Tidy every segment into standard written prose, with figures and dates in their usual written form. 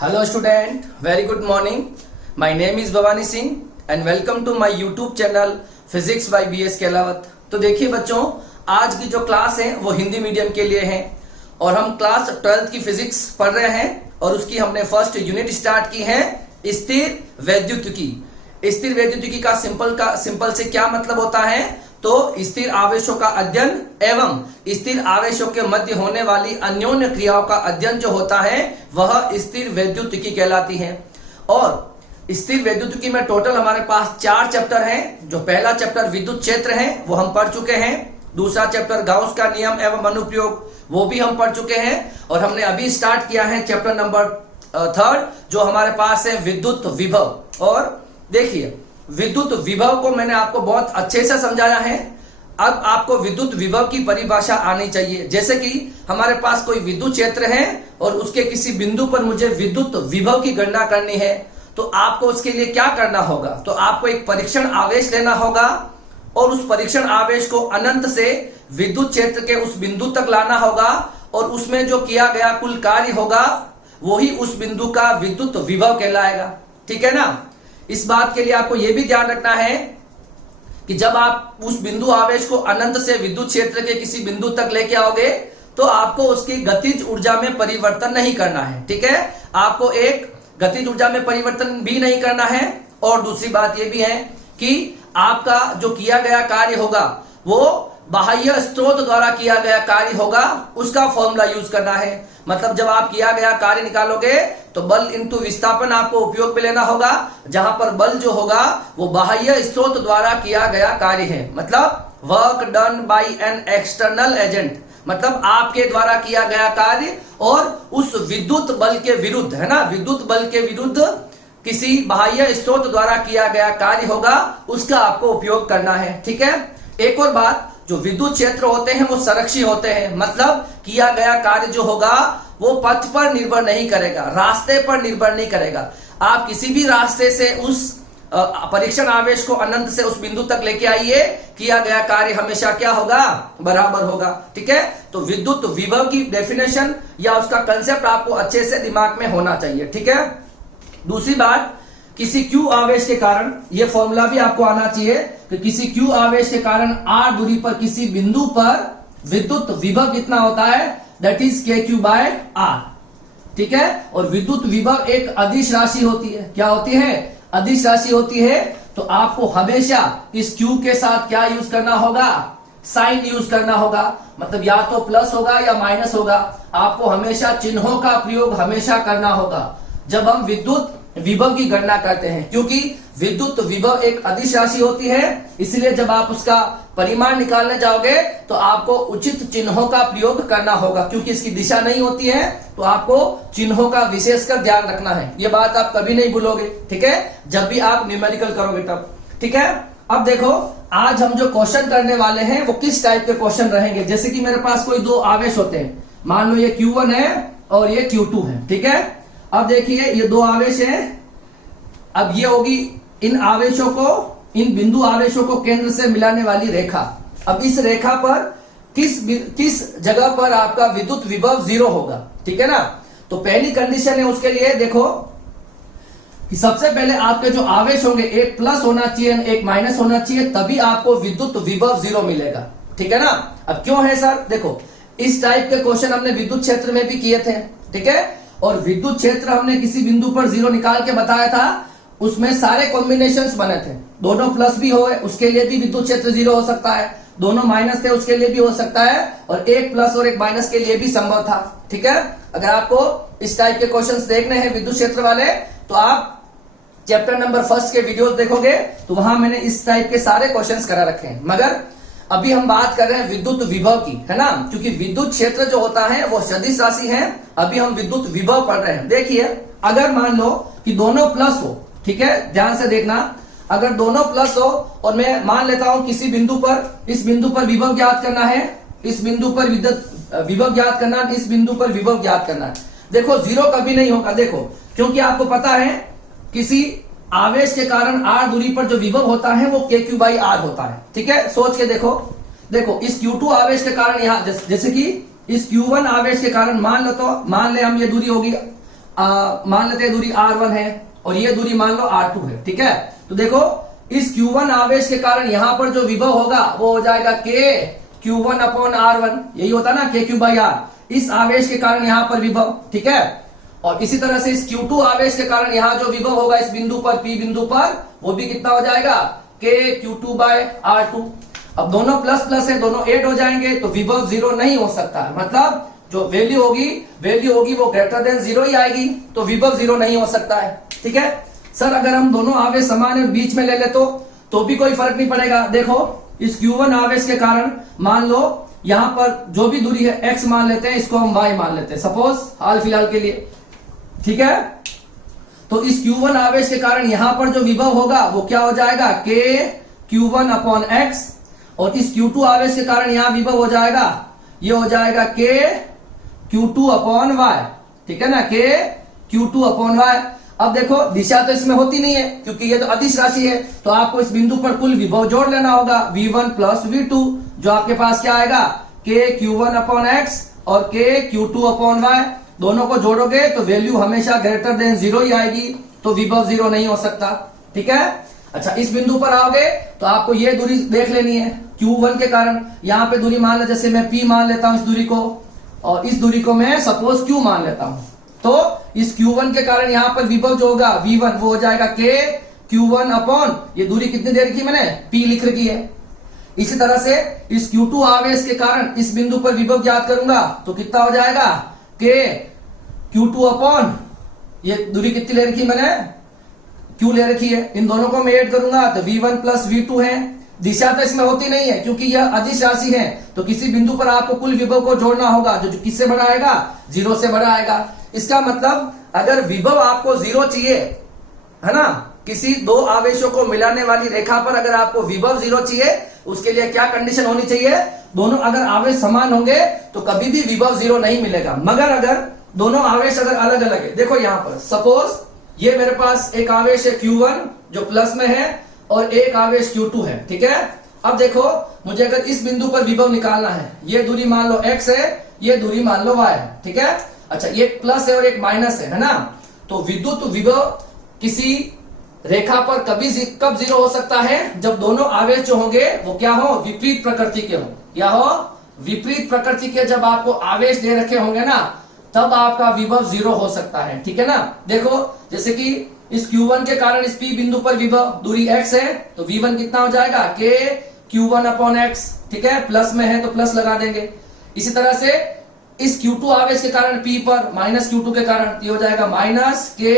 Hello student, very good morning. My name is Bhavani Singh and welcome to my YouTube channel Physics by BS Kelawat. तो देखिए बच्चों, आज की जो class है वो हिंदी मीडियम के लिए है और हम क्लास 12th की फिजिक्स पढ़ रहे हैं और उसकी हमने फर्स्ट यूनिट स्टार्ट की है स्थिर वैद्युतिकी। स्थिर वैद्युतिकी का सिंपल से क्या मतलब होता है? तो स्थिर आवेशों का अध्ययन एवं स्थिर आवेशों के मध्य होने वाली अन्योन्य क्रियाओं का अध्ययन जो होता है वह स्थिर वैद्युतिकी कहलाती है। और स्थिर वैद्युतिकी में टोटल हमारे पास 4 चैप्टर हैं। जो पहला चैप्टर विद्युत क्षेत्र है वो हम पढ़ चुके हैं। दूसरा चैप्टर गाउस का नियम एवं अनुप्रयोग वो भी हम पढ़ चुके हैं और हमने अभी स्टार्ट किया है चैप्टर नंबर 3 जो हमारे पास है विद्युत विभव। और देखिए, विद्युत विभव को मैंने आपको बहुत अच्छे से समझाया है। अब आपको विद्युत विभव की परिभाषा आनी चाहिए। जैसे कि हमारे पास कोई विद्युत क्षेत्र है और उसके किसी बिंदु पर मुझे विद्युत विभव की गणना करनी है, तो आपको उसके लिए क्या करना होगा? तो आपको एक परीक्षण आवेश लेना होगा और उस परीक्षण आवेश को अनंत से विद्युत क्षेत्र के उस बिंदु तक लाना होगा और उसमें जो किया गया कुल कार्य होगा वही उस बिंदु का विद्युत विभव कहलाएगा। ठीक है ना? इस बात के लिए आपको यह भी ध्यान रखना है कि जब आप उस बिंदु आवेश को अनंत से विद्युत क्षेत्र के किसी बिंदु तक लेके आओगे तो आपको उसकी गतिज ऊर्जा में परिवर्तन नहीं करना है। ठीक है? आपको एक गतिज ऊर्जा में परिवर्तन भी नहीं करना है और दूसरी बात यह भी है कि आपका जो किया गया कार्य होगा वो बाह्य स्रोत द्वारा किया गया कार्य होगा, उसका फॉर्मूला यूज करना है। मतलब जब आप किया गया कार्य निकालोगे तो बल इंटू विस्थापन आपको उपयोग में लेना होगा, जहां पर बल जो होगा वो बाह्य स्रोत द्वारा किया गया कार्य है। मतलब work done by an external agent, मतलब आपके द्वारा किया गया कार्य और उस विद्युत बल के विरुद्ध, है ना, विद्युत बल के विरुद्ध किसी बाह्य स्रोत द्वारा किया गया कार्य होगा, उसका आपको उपयोग करना है। ठीक है? एक और बात, जो विद्युत क्षेत्र होते हैं वो संरक्षी होते हैं। मतलब किया गया कार्य जो होगा वो पथ पर निर्भर नहीं करेगा, रास्ते पर निर्भर नहीं करेगा। आप किसी भी रास्ते से उस परीक्षण आवेश को अनंत से उस बिंदु तक लेके आइए, किया गया कार्य हमेशा क्या होगा? बराबर होगा। ठीक है? तो विद्युत विभव की डेफिनेशन या उसका कंसेप्ट आपको अच्छे से दिमाग में होना चाहिए। ठीक है? दूसरी बात, किसी Q आवेश के कारण, यह फॉर्मूला भी आपको आना चाहिए कि किसी Q आवेश के कारण r दूरी पर किसी बिंदु पर विद्युत विभव कितना होता है? That is KQ/R। ठीक है? और विद्युत विभव एक अदिश राशि होती है। क्या होती है? अदिश राशि होती है। तो आपको हमेशा इस Q के साथ क्या यूज करना होगा? साइन यूज करना होगा। मतलब या तो प्लस होगा या माइनस होगा। आपको हमेशा चिन्हों का प्रयोग हमेशा करना होगा जब हम विद्युत विभव की गणना करते हैं, क्योंकि विद्युत विभव एक अदिश राशि होती है। इसलिए जब आप उसका परिमाण निकालने जाओगे तो आपको उचित चिन्हों का प्रयोग करना होगा, क्योंकि इसकी दिशा नहीं होती है तो आपको चिन्हों का विशेषकर ध्यान रखना है। ये बात आप कभी नहीं भूलोगे। ठीक है? जब भी आप न्यूमेरिकल करोगे तब। ठीक है? अब देखो, आज हम जो क्वेश्चन करने वाले हैं वो किस टाइप के क्वेश्चन रहेंगे। जैसे कि मेरे पास कोई 2 आवेश होते हैं, मान लो ये Q1 है और ये Q2 है। ठीक है? अब देखिए, ये 2 आवेश हैं। अब ये होगी इन आवेशों को, इन बिंदु आवेशों को केंद्र से मिलाने वाली रेखा। अब इस रेखा पर किस जगह पर आपका विद्युत विभव 0 होगा। ठीक है ना? तो पहली कंडीशन है उसके लिए, देखो कि सबसे पहले आपके जो आवेश होंगे एक प्लस होना चाहिए, एक माइनस होना चाहिए, तभी आपको विद्युत विभव 0 मिलेगा। ठीक है ना? अब क्यों है सर? देखो, इस टाइप के क्वेश्चन हमने विद्युत क्षेत्र में भी किए थे। ठीक है? और विद्युत क्षेत्र हमने किसी बिंदु पर 0 निकाल के बताया था, उसमें सारे कॉम्बिनेशंस बने थे। दोनों प्लस भी हो उसके लिए भी विद्युत क्षेत्र 0 हो सकता है, दोनों माइनस थे उसके लिए भी हो सकता है, और एक प्लस और एक माइनस के लिए भी संभव था। ठीक है? अगर आपको इस टाइप के क्वेश्चंस देखने हैं विद्युत क्षेत्र वाले तो आप चैप्टर नंबर 1 के वीडियोस देखोगे तो वहां मैंने इस टाइप के सारे क्वेश्चंस करा रखे हैं। मगर अभी हम बात कर रहे हैं विद्युत विभव की, है ना? क्योंकि विद्युत क्षेत्र जो होता है वो सदिश राशि है। अभी हम विद्युत विभव पढ़ रहे हैं। देखिए, अगर मान लो कि दोनों प्लस हो, ठीक है, ध्यान से देखना, अगर दोनों प्लस हो और मैं मान लेता हूं किसी बिंदु पर, इस बिंदु पर विभव ज्ञात करना है, इस बिंदु पर विद्युत विभव ज्ञात करना है, इस बिंदु पर विभव ज्ञात करना है। देखो 0 कभी नहीं होगा। देखो, क्योंकि आपको पता है किसी आवेश के कारण r दूरी पर जो विभव होता है वो KQ/R होता है। ठीक है? सोच के देखो, देखो इस Q2 आवेश के कारण यहां जैसे कि इस Q1 आवेश के कारण मान ले हम ये दूरी होगी मान लेते हैं दूरी R1 है और ये दूरी मान लो R2 है, ठीक है। तो देखो इस Q1 आवेश के कारण यहां पर जो विभव होगा वो हो जाएगा K Q1 अपॉन R1, यही होता ना K Q बाई R, इस आवेश के कारण यहां पर विभव, ठीक है। और इसी तरह से इस Q2 आवेश के कारण यहां जो विभव होगा इस बिंदु पर P बिंदु पर, वो भी कितना हो जाएगा K Q2 बाय R2। अब दोनों प्लस प्लस है, दोनों ऐड हो जाएंगे तो विभव जीरो नहीं हो सकता है, मतलब जो वैल्यू होगी वो ग्रेटर देन जीरो ही आएगी, तो विभव जीरो नहीं हो सकता है, ठीक है। सर अगर हम दोनों आवेश समान है बीच में ले ले तो भी कोई फर्क नहीं पड़ेगा। देखो इस Q1 आवेश के कारण मान लो यहां पर जो भी दूरी है x मान लेते हैं, इसको हम y मान लेते हैं सपोज हाल फिलहाल के लिए, ठीक है। तो इस Q1 आवेश के कारण यहां पर जो विभव होगा वो क्या हो जाएगा K Q1 अपॉन x, और इस Q2 आवेश के कारण यहां विभव हो जाएगा, ये हो जाएगा K Q2 अपॉन y, ठीक है ना, K Q2 अपॉन y। अब देखो दिशा तो इसमें होती नहीं है क्योंकि ये तो अदिश राशि है, तो आपको इस बिंदु पर कुल विभव जोड़ लेना होगा V1 प्लस V2, जो आपके पास क्या आएगा K Q1 अपॉन x और K Q2 अपॉन y, दोनों को जोड़ोगे तो वैल्यू हमेशा ग्रेटर देन जीरो ही आएगी, तो विभव जीरो नहीं हो सकता, ठीक है। अच्छा इस बिंदु पर आओगे तो आपको ये दूरी देख लेनी है Q1 के कारण, यहाँ पे दूरी मान लो, जैसे मैं P मान लेता हूं इस दूरी को, और इस दूरी को मैं सपोज Q मान लेता हूं, तो इस Q1 के कारण यहां पर विभव जो होगा V1 वो हो जाएगा K Q1 अपॉन, ये दूरी कितनी दे रखी मैंने P लिख रखी है। इसी तरह से इस Q2 आवेश के कारण इस बिंदु पर विभव ज्ञात करूंगा तो कितना हो जाएगा K Q2 अपॉन, ये दूरी कितनी ले रखी मैंने Q ले रखी है, इन दोनों को मैं ऐड करूंगा तो V1 प्लस V2 है। दिशा तो इसमें होती नहीं है क्योंकि यह अदिश राशि है, तो किसी बिंदु पर आपको कुल विभव को जोड़ना होगा जो किससे बड़ा आएगा, जीरो से बड़ा आएगा। इसका मतलब अगर विभव आपको जीरो चाहिए है ना, किसी दो आवेशों को मिलाने वाली रेखा पर अगर आपको विभव जीरो चाहिए, उसके लिए क्या कंडीशन होनी चाहिए, दोनों अगर आवेश समान होंगे तो कभी भी विभव जीरो नहीं मिलेगा। मगर अगर दोनों आवेश अगर अलग अलग है, देखो यहां पर सपोज ये मेरे पास एक आवेश है Q1 जो प्लस में है और एक आवेश Q2 है, ठीक है। अब देखो मुझे अगर इस बिंदु पर विभव निकालना है, ये दूरी मान लो x है, ये दूरी मान लो y है, ठीक है। अच्छा ये प्लस है और एक माइनस है ना, तो विद्युत विभव किसी रेखा पर कब जीरो हो सकता है, जब दोनों आवेश जो होंगे वो क्या हो, विपरीत प्रकृति के हो, क्या हो, विपरीत प्रकृति के। जब आपको आवेश दे रखे होंगे ना तब आपका विभव जीरो हो सकता है, ठीक है ना। देखो जैसे कि इस Q1 के कारण इस P बिंदु पर विभव दूरी x है, तो V1 कितना हो जाएगा K Q1 अपॉन x, ठीक है, प्लस में है तो प्लस लगा देंगे। इसी तरह से इस Q2 आवेश के कारण P पर माइनस Q2 के कारण ये हो जाएगा minus K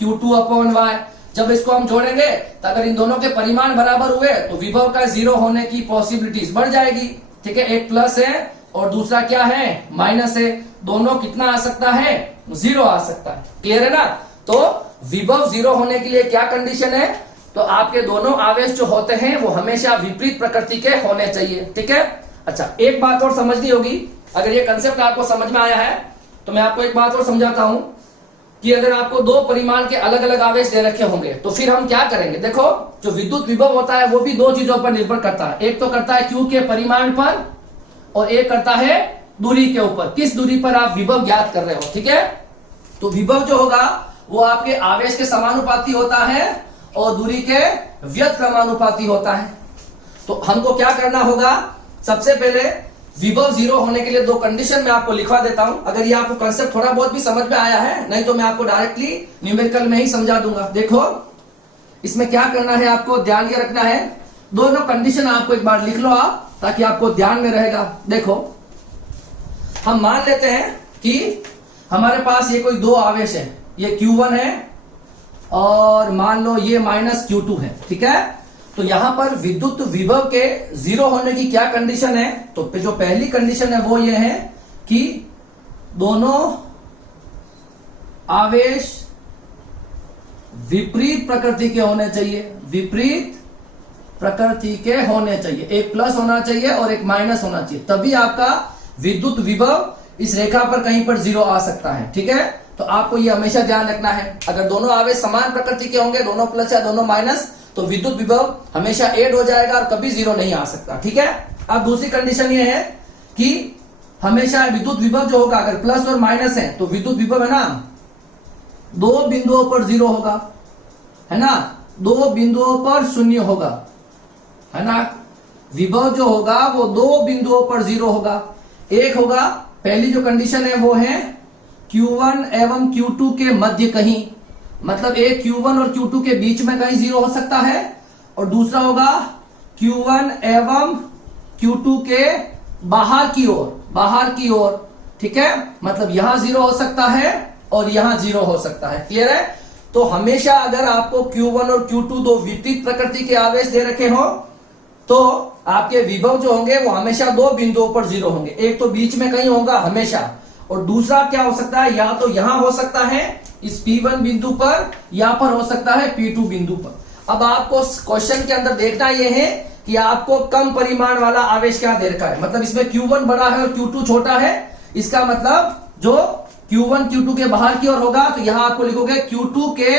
Q2 upon y। जब इसको हम जोड़ेंगे तो अगर इन दोनों के परिमाण बराबर हुए तो विभव का जीरो होने की पॉसिबिलिटीज बढ़ जाएगी, ठीक है। एक प्लस है और दूसरा क्या है, माइनस है, दोनों कितना आ सकता है, जीरो आ सकता है, क्लियर है ना। तो विभव जीरो होने के लिए क्या कंडीशन है, तो आपके दोनों आवेश जो होते हैं वो हमेशा विपरीत प्रकृति के होने चाहिए, ठीक है। अच्छा एक बात और समझनी होगी, अगर ये कंसेप्ट आपको समझ में आया है तो मैं आपको एक बात और समझाता हूं कि अगर आपको दो परिमाण के अलग अलग आवेश दे रखे होंगे तो फिर हम क्या करेंगे। देखो जो विद्युत विभव होता है वो भी दो चीजों पर निर्भर करता है, एक तो करता है Q के परिमाण पर और एक करता है दूरी के ऊपर, किस दूरी पर आप विभव ज्ञात कर रहे हो, ठीक है। तो विभव जो होगा वो आपके आवेश के समानुपाती होता है और दूरी के व्युत्क्रमानुपाती होता है। तो हमको क्या करना होगा, सबसे पहले विभव जीरो होने के लिए दो कंडीशन मैं आपको लिखवा देता हूं, अगर ये आपको कंसेप्ट थोड़ा बहुत भी समझ में आया है, नहीं तो मैं आपको डायरेक्टली न्यूमेरिकल में ही समझा दूंगा। देखो इसमें क्या करना है, आपको ध्यान ये रखना है, दोनों कंडीशन आपको एक बार लिख लो आप, ताकि आपको ध्यान में रहेगा। देखो हम मान लेते हैं कि हमारे पास ये कोई दो आवेश है, ये Q1 है और मान लो ये माइनस Q2 है, ठीक है। तो यहां पर विद्युत विभव के जीरो होने की क्या कंडीशन है, तो जो पहली कंडीशन है वो ये है कि दोनों आवेश विपरीत प्रकृति के होने चाहिए, विपरीत प्रकृति के होने चाहिए, एक प्लस होना चाहिए और एक माइनस होना चाहिए, तभी आपका विद्युत विभव इस रेखा पर कहीं पर जीरो आ सकता है, ठीक है। तो आपको ये हमेशा ध्यान रखना है, अगर दोनों आवेश समान प्रकृति के होंगे, दोनों प्लस या दोनों माइनस, तो विद्युत विभव हमेशा ऐड हो जाएगा और कभी जीरो नहीं आ सकता, ठीक है। अब दूसरी कंडीशन ये है कि हमेशा विद्युत विभव जो होगा अगर प्लस और माइनस है तो विद्युत विभव है ना दो बिंदुओं पर 0 होगा, है ना, दो बिंदुओं पर 0 होगा, है ना। विभव जो होगा वो दो बिंदुओं पर 0 होगा। एक होगा, पहली जो कंडीशन है वो है Q1 एवं Q2 के मध्य कहीं, मतलब एक Q1 और Q2 के बीच में कहीं 0 हो सकता है। और दूसरा होगा Q1 एवं Q2 के बाहर की ओर, ठीक है, मतलब यहां 0 हो सकता है और यहां 0 हो सकता है। क्लियर है? तो हमेशा अगर आपको Q1 और Q2 दो विपरीत प्रकृति के आवेश दे रखे हो तो आपके विभव जो होंगे वो हमेशा दो बिंदुओं पर 0 होंगे। एक तो बीच में कहीं होगा हमेशा, और दूसरा क्या हो सकता है, या तो यहां हो सकता है इस P1 बिंदु पर, या पर हो सकता है P2 बिंदु पर। अब आपको क्वेश्चन के अंदर देखना यह है कि आपको कम परिमाण वाला आवेश क्या दे रखा है, मतलब इसमें Q1 बड़ा है और Q2 छोटा है। इसका मतलब जो Q1 Q2 के बाहर की ओर होगा तो यहां आपको लिखोगे Q2 के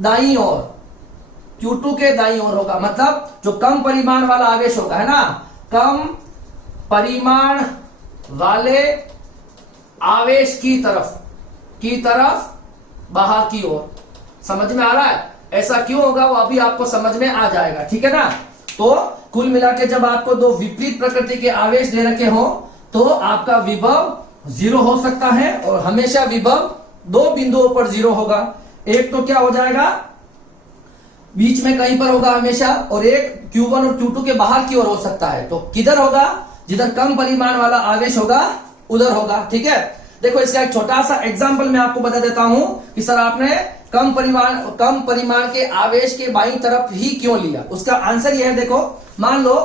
दाईं ओर, Q2 के दाईं ओर होगा, मतलब जो कम परिमाण वाला आवेश होगा, है ना, कम परिमाण वाले आवेश की तरफ बाहर की ओर। समझ में आ रहा है? ऐसा क्यों होगा वो अभी आपको समझ में आ जाएगा, ठीक है ना। तो कुल मिला के जब आपको दो विपरीत प्रकृति के आवेश दे रखे हो तो आपका विभव 0 हो सकता है और हमेशा विभव दो बिंदुओं पर 0 होगा। एक तो क्या हो जाएगा, बीच में कहीं पर होगा हमेशा, और एक Q1 और Q2 के बाहर की ओर हो सकता है। तो किधर होगा, जिधर कम परिमाण वाला आवेश होगा उधर होगा, ठीक है। देखो इसका एक छोटा सा एग्जांपल मैं आपको बता देता हूं कि सर आपने कम परिमाण के आवेश के बाईं तरफ ही क्यों लिया। उसका आंसर यह है, देखो मान लो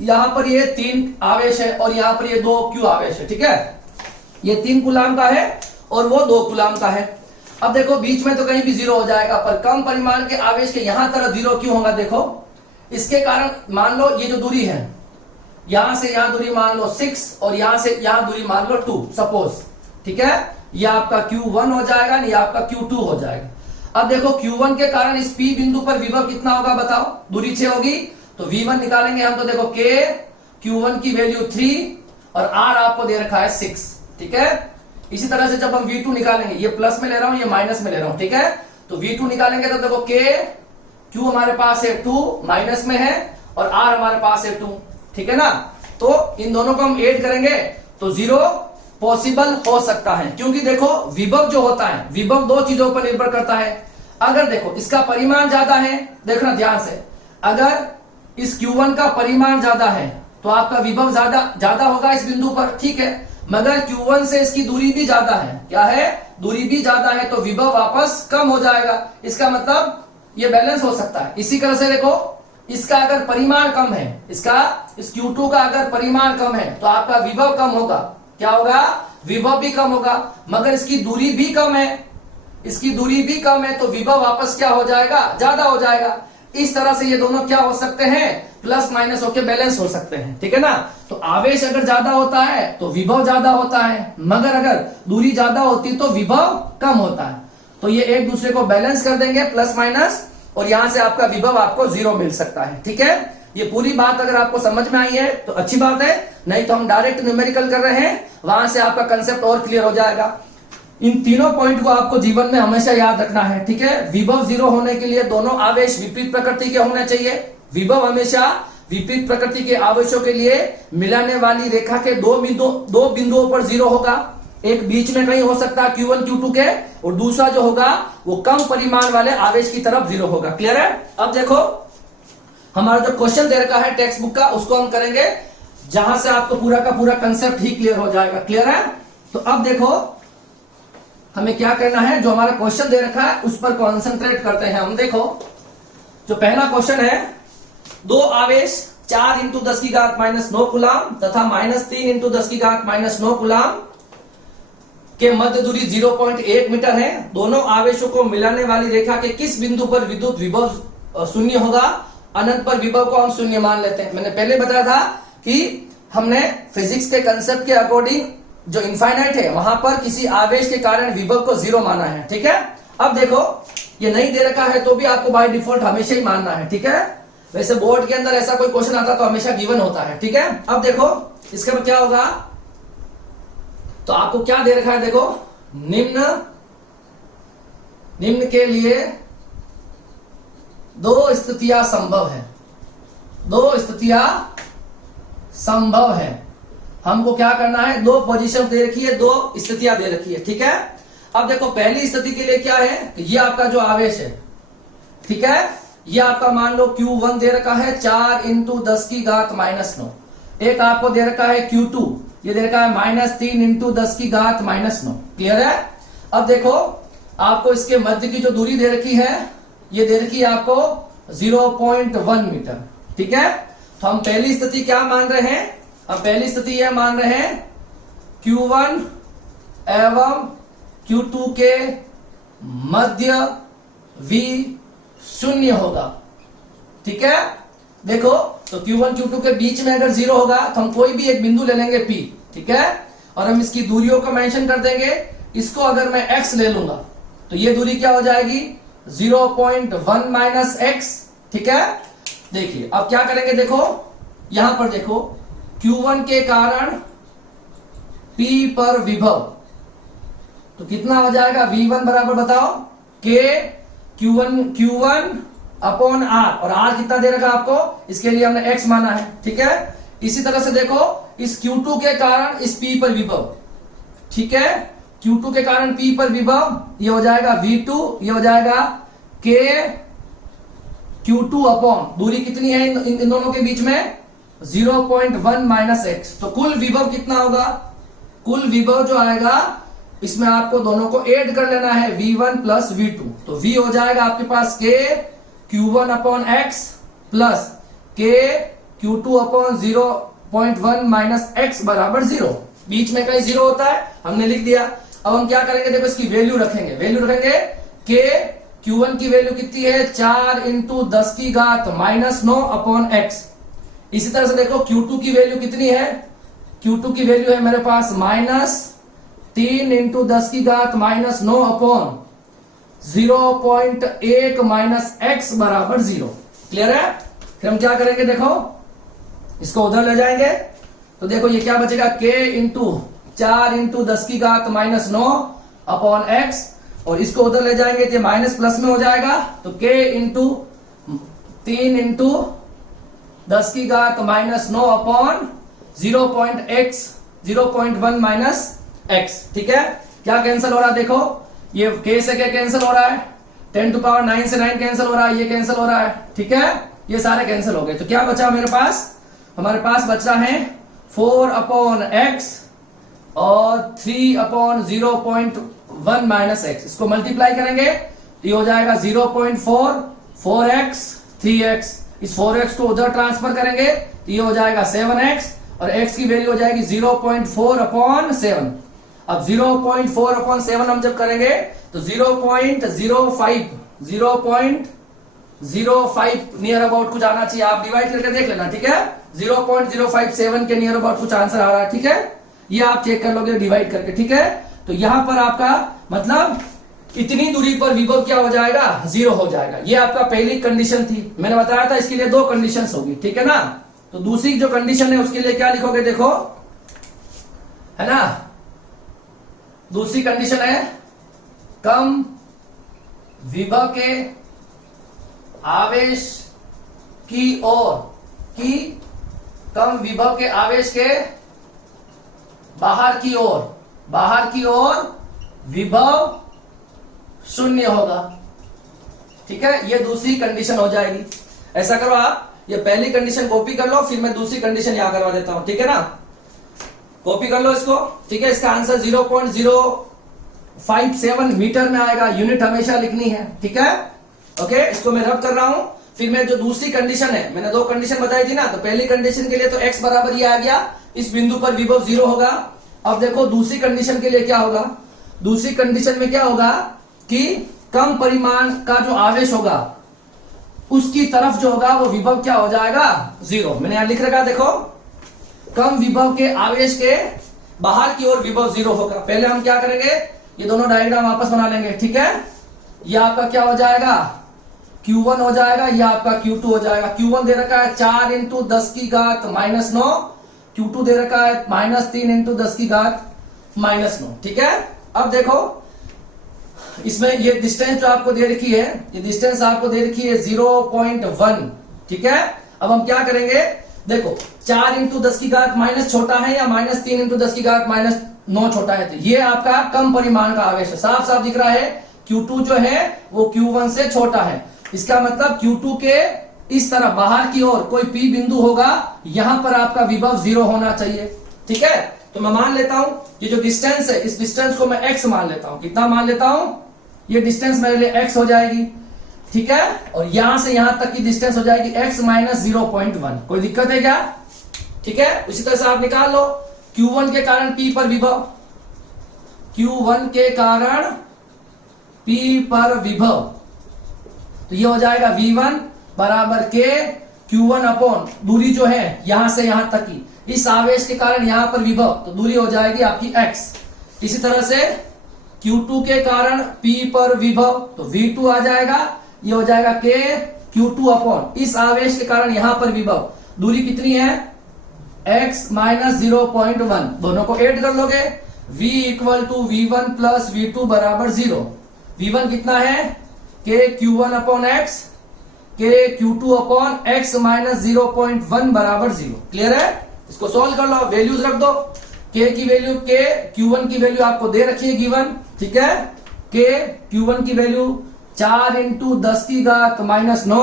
यहां पर ये 3 आवेश है और यहां पर ये 2 Q आवेश है, ठीक है। ये 3 कूलाम का है और वो 2 कूलाम का है। अब देखो बीच में तो कहीं भी 0 हो जाएगा, पर कम परिमाण के आवेश के यहां तरफ 0 क्यों होगा, देखो इसके कारण मान लो ये जो दूरी है, यहां से यहां दूरी मान लो 6 और यहां से यहां दूरी मान लो 2 सपोज, ठीक है। यह आपका Q1 हो जाएगा, नहीं आपका Q2 हो जाएगा। अब देखो Q1 के कारण इस P बिंदु पर विभव कितना होगा बताओ, दूरी 6 होगी तो V1 निकालेंगे हम, तो देखो K Q1 की वैल्यू 3 और R आपको दे रखा है 6, ठीक है। इसी तरह से जब हम V2 निकालेंगे, ये प्लस में ले रहा हूं ये माइनस में ले रहा हूं, ठीक है। तो V2 निकालेंगे तो देखो Q हमारे पास है 2 माइनस में है और R हमारे पास है 2, ठीक है ना। तो इन दोनों को हम ऐड करेंगे तो 0 पॉसिबल हो सकता है, क्योंकि देखो विभव जो होता है, विभव दो चीजों पर निर्भर करता है। अगर देखो इसका परिमाण ज्यादा है, देखना ध्यान से, अगर इस Q1 का परिमाण ज्यादा है तो आपका विभव ज्यादा होगा इस बिंदु पर, ठीक है। मगर Q1 से इसकी दूरी भी ज्यादा है, क्या है, दूरी भी ज्यादा है, तो विभव वापस कम हो जाएगा। इसका मतलब ये बैलेंस हो सकता है। इसी तरह से देखो इसका अगर परिमाण कम है, इस Q2 का अगर परिमाण कम है तो आपका विभव कम होगा, क्या होगा, विभव भी कम होगा। मगर इसकी दूरी भी कम है, तो विभव वापस क्या हो जाएगा, ज्यादा हो जाएगा। इस तरह से ये दोनों क्या हो सकते हैं, प्लस माइनस होके बैलेंस हो सकते हैं, ठीक है ना। तो आवेश अगर ज्यादा होता है तो विभव ज्यादा होता है, मगर अगर दूरी ज्यादा होती तो विभव कम होता है। तो ये एक दूसरे को बैलेंस कर देंगे प्लस माइनस, और यहां से आपका विभव आपको 0 मिल सकता है, ठीक है। ये पूरी बात अगर आपको समझ में आई है तो अच्छी बात है, नहीं तो हम डायरेक्ट न्यूमेरिकल कर रहे हैं, वहां से आपका कंसेप्ट और क्लियर हो जाएगा। इन तीनों पॉइंट को आपको जीवन में हमेशा याद रखना है, ठीक है। विभव 0 होने के लिए दोनों आवेश विपरीत प्रकृति के होने चाहिए। विभव हमेशा विपरीत प्रकृति के आवेशों के लिए मिलाने वाली रेखा के दो बिंदुओं पर 0 होगा। एक बीच में कहीं हो सकता है Q1 Q2 के, और दूसरा जो होगा वो कम परिमाण वाले आवेश की तरफ 0 होगा। क्लियर है? अब देखो हमारा जो क्वेश्चन दे रखा है टेक्स्ट बुक का, उसको हम करेंगे जहां से आपको पूरा का पूरा कंसेप्ट ही क्लियर हो जाएगा। क्लियर है? तो अब देखो हमें क्या करना है, जो हमारा क्वेश्चन दे रखा है उस पर कॉन्सेंट्रेट करते हैं हम। देखो जो पहला क्वेश्चन है, दो आवेश 4 × 10⁻⁻9 कूलाम तथा -3 × 10⁻⁻9 कूलाम के मध्य दूरी 0.1 मीटर है। दोनों आवेशों को मिलाने वाली रेखा के किस बिंदु पर विद्युत विभव 0 होगा। अनंत पर विभव को हम 0 मान लेते हैं। मैंने पहले बताया था कि हमने फिजिक्स के कंसेप्ट के अकॉर्डिंग जो इनफाइनाइट है वहां पर किसी आवेश के कारण विभव को 0 माना है, ठीक है। अब देखो ये नहीं दे रखा है तो भी आपको बाय डिफॉल्ट हमेशा ही मानना है, ठीक है। वैसे बोर्ड के अंदर ऐसा कोई क्वेश्चन आता तो हमेशा गिवन होता है, ठीक है। अब देखो इसके बाद क्या होगा, तो आपको क्या दे रखा है, देखो निम्न निम्न के लिए दो स्थितियां संभव है, दो स्थितियां संभव है। हमको क्या करना है, दो पोजीशन दे रखी है, दो स्थितियां दे रखी है, ठीक है। अब देखो पहली स्थिति के लिए क्या है, ये आपका जो आवेश है, ठीक है, ये आपका मान लो Q1 दे रखा है 4 × 10⁻⁹। एक आपको दे रखा है Q2, ये दे रखा है -3 × 10⁻⁹। क्लियर है। अब देखो आपको इसके मध्य की जो दूरी दे रखी है, ये दे रखी है आपको 0.1 मीटर, ठीक है। तो हम पहली स्थिति क्या मान रहे हैं, हम पहली स्थिति यह मान रहे हैं Q1 एवं Q2 के मध्य V शून्य होगा, ठीक है। देखो तो Q1 Q2 के बीच में अगर 0 होगा तो हम कोई भी एक बिंदु ले लेंगे P, ठीक है, और हम इसकी दूरियों को मेंशन कर देंगे। इसको अगर मैं x ले लूंगा तो ये दूरी क्या हो जाएगी 0.1 - x, ठीक है। देखिए अब क्या करेंगे, देखो यहां पर देखो Q1 के कारण P पर विभव, तो कितना हो जाएगा V1 बराबर बताओ K Q1 अपॉन R, और R कितना दे रखा आपको, इसके लिए हमने x माना है, ठीक है। इसी तरह से देखो इस Q2 के कारण इस P पर विभव, ठीक है, Q2 के कारण P पर विभव, ये हो जाएगा V2, ये हो जाएगा K Q2 अपॉन दूरी कितनी है इन दोनों के बीच में 0.1 - x। तो कुल विभव कितना होगा, कुल विभव जो आएगा इसमें आपको दोनों को ऐड कर लेना है V1 + V2। तो V हो जाएगा आपके पास K Q1 upon x plus K Q2 upon 0.1 - x बराबर 0। बीच में कहीं 0 होता है, हमने लिख दिया। अब हम क्या करेंगे, देखो इसकी वैल्यू रखेंगे, वैल्यू रखेंगे K Q1 की वैल्यू कितनी है 4 × 10⁻⁹ अपॉन x। इसी तरह से देखो Q2 की वैल्यू कितनी है, Q2 की वैल्यू है मेरे पास -3 × 10⁻⁹ अपॉन 0.1 - x बराबर 0। क्लियर है। फिर हम क्या करेंगे, देखो इसको उधर ले जाएंगे तो देखो ये क्या बचेगा K × 4 × 10⁻⁹ अपॉन x, और इसको उधर ले जाएंगे तो माइनस प्लस में हो जाएगा, तो K × 3 × 10⁻⁹ अपॉन 0.1 - x, ठीक है। क्या कैंसिल हो रहा है, देखो ये K से K कैंसिल हो रहा है, 10⁹ से 9 कैंसिल हो रहा है, ये कैंसिल हो रहा है, ठीक है, ये सारे कैंसिल हो गए। तो क्या बचा मेरे पास, हमारे पास बचा है 4/x और 3/0.1 - x। इसको मल्टीप्लाई करेंगे तो ये हो जाएगा 0.4 4x 3x। इस 4x को उधर ट्रांसफर करेंगे तो ये हो जाएगा 7x, और x की वैल्यू हो जाएगी 0.4/7। अब 0.4/7 हम जब करेंगे तो 0.05 नियर अबाउट कुछ आना चाहिए, आप डिवाइड करके देख लेना, ठीक है। 0.057 के नियर अबाउट कुछ आंसर आ रहा है, ठीक है, ये आप चेक कर लोगे डिवाइड करके, ठीक है। तो यहां पर आपका मतलब इतनी दूरी पर विभव क्या हो जाएगा 0 हो जाएगा। ये आपका पहली कंडीशन थी, मैंने बताया था इसके लिए दो कंडीशंस होगी, ठीक है ना। तो दूसरी जो कंडीशन है उसके लिए क्या लिखोगे, देखो है ना, दूसरी कंडीशन है कम विभव के आवेश की ओर कम विभव के आवेश के बाहर की ओर विभव शून्य होगा, ठीक है। ये दूसरी कंडीशन हो जाएगी। ऐसा करो आप, ये पहली कंडीशन कॉपी कर लो, फिर मैं दूसरी कंडीशन यहां करवा देता हूं, ठीक है ना। कॉपी कर लो इसको, ठीक है। इसका आंसर 0.057 मीटर में आएगा, यूनिट हमेशा लिखनी है, ठीक है। ओके, इसको मैं रब कर रहा हूं। फिर मैं जो दूसरी कंडीशन है, मैंने दो कंडीशन बताई थी ना, तो पहली कंडीशन के लिए तो x बराबर ये आ गया, इस बिंदु पर विभव 0 होगा। अब देखो दूसरी कंडीशन के लिए क्या होगा, दूसरी कंडीशन में क्या होगा कि कम परिमाण का जो आवेश होगा उसकी तरफ जो होगा वो विभव क्या हो जाएगा 0। मैंने यहां लिख रखा, देखो कम विभव के आवेश के बाहर की ओर विभव 0 होगा। पहले हम क्या करेंगे, ये दोनों डायग्राम वापस बना लेंगे, ठीक है। ये आपका क्या हो जाएगा Q1 हो जाएगा, ये आपका Q2 हो जाएगा। Q1 दे रखा है 4 × 10⁻⁹, Q2 दे रखा है -3 × 10⁻⁹, ठीक है। अब देखो इसमें ये डिस्टेंस जो आपको दे रखी है, ये डिस्टेंस आपको दे रखी है 0.1, ठीक है। अब हम क्या करेंगे, देखो 4 इंटू 10 की घात माइनस छोटा है या -3 इंटू 10 की घात -9 छोटा है, तो ये आपका कम परिमाण का आवेश है। साफ साफ दिख रहा है Q2 जो है वो Q1 से छोटा है। इसका मतलब Q2 के इस तरफ बाहर की ओर कोई P बिंदु होगा, यहां पर आपका विभव 0 होना चाहिए, ठीक है। तो मैं मान लेता हूं ये जो डिस्टेंस है, इस डिस्टेंस को मैं x मान लेता हूं। कितना मान लेता हूं, ये डिस्टेंस मेरे लिए x हो जाएगी, ठीक है। और यहां से यहां तक की डिस्टेंस हो जाएगी x माइनस 0.1। कोई दिक्कत है क्या, ठीक है। उसी तरह से आप निकाल लो Q1 के कारण P पर विभव, Q1 के कारण P पर विभव, तो ये हो जाएगा V1 बराबर K Q1 अपॉन दूरी जो है यहां से यहां तक की, इस आवेश के कारण यहां पर विभव, तो दूरी हो जाएगी आपकी x। इसी तरह से Q2 के कारण P पर विभव, तो V2 आ जाएगा, ये हो जाएगा K Q2 अपॉन इस आवेश के कारण यहां पर विभव, दूरी कितनी है x माइनस 0.1, दोनों को ऐड कर लोगे, V equal to V1 plus V2 बराबर 0। V1 कितना है K Q1 upon x, K Q2 upon x minus 0.1 बराबर 0। क्लियर है, इसको सॉल्व कर लो, वैल्यूज रख दो। K की वैल्यू, K Q1 की वैल्यू आपको दे रखी है गिवन, ठीक है। K Q1 की वैल्यू 4 इंटू 10 की घात -9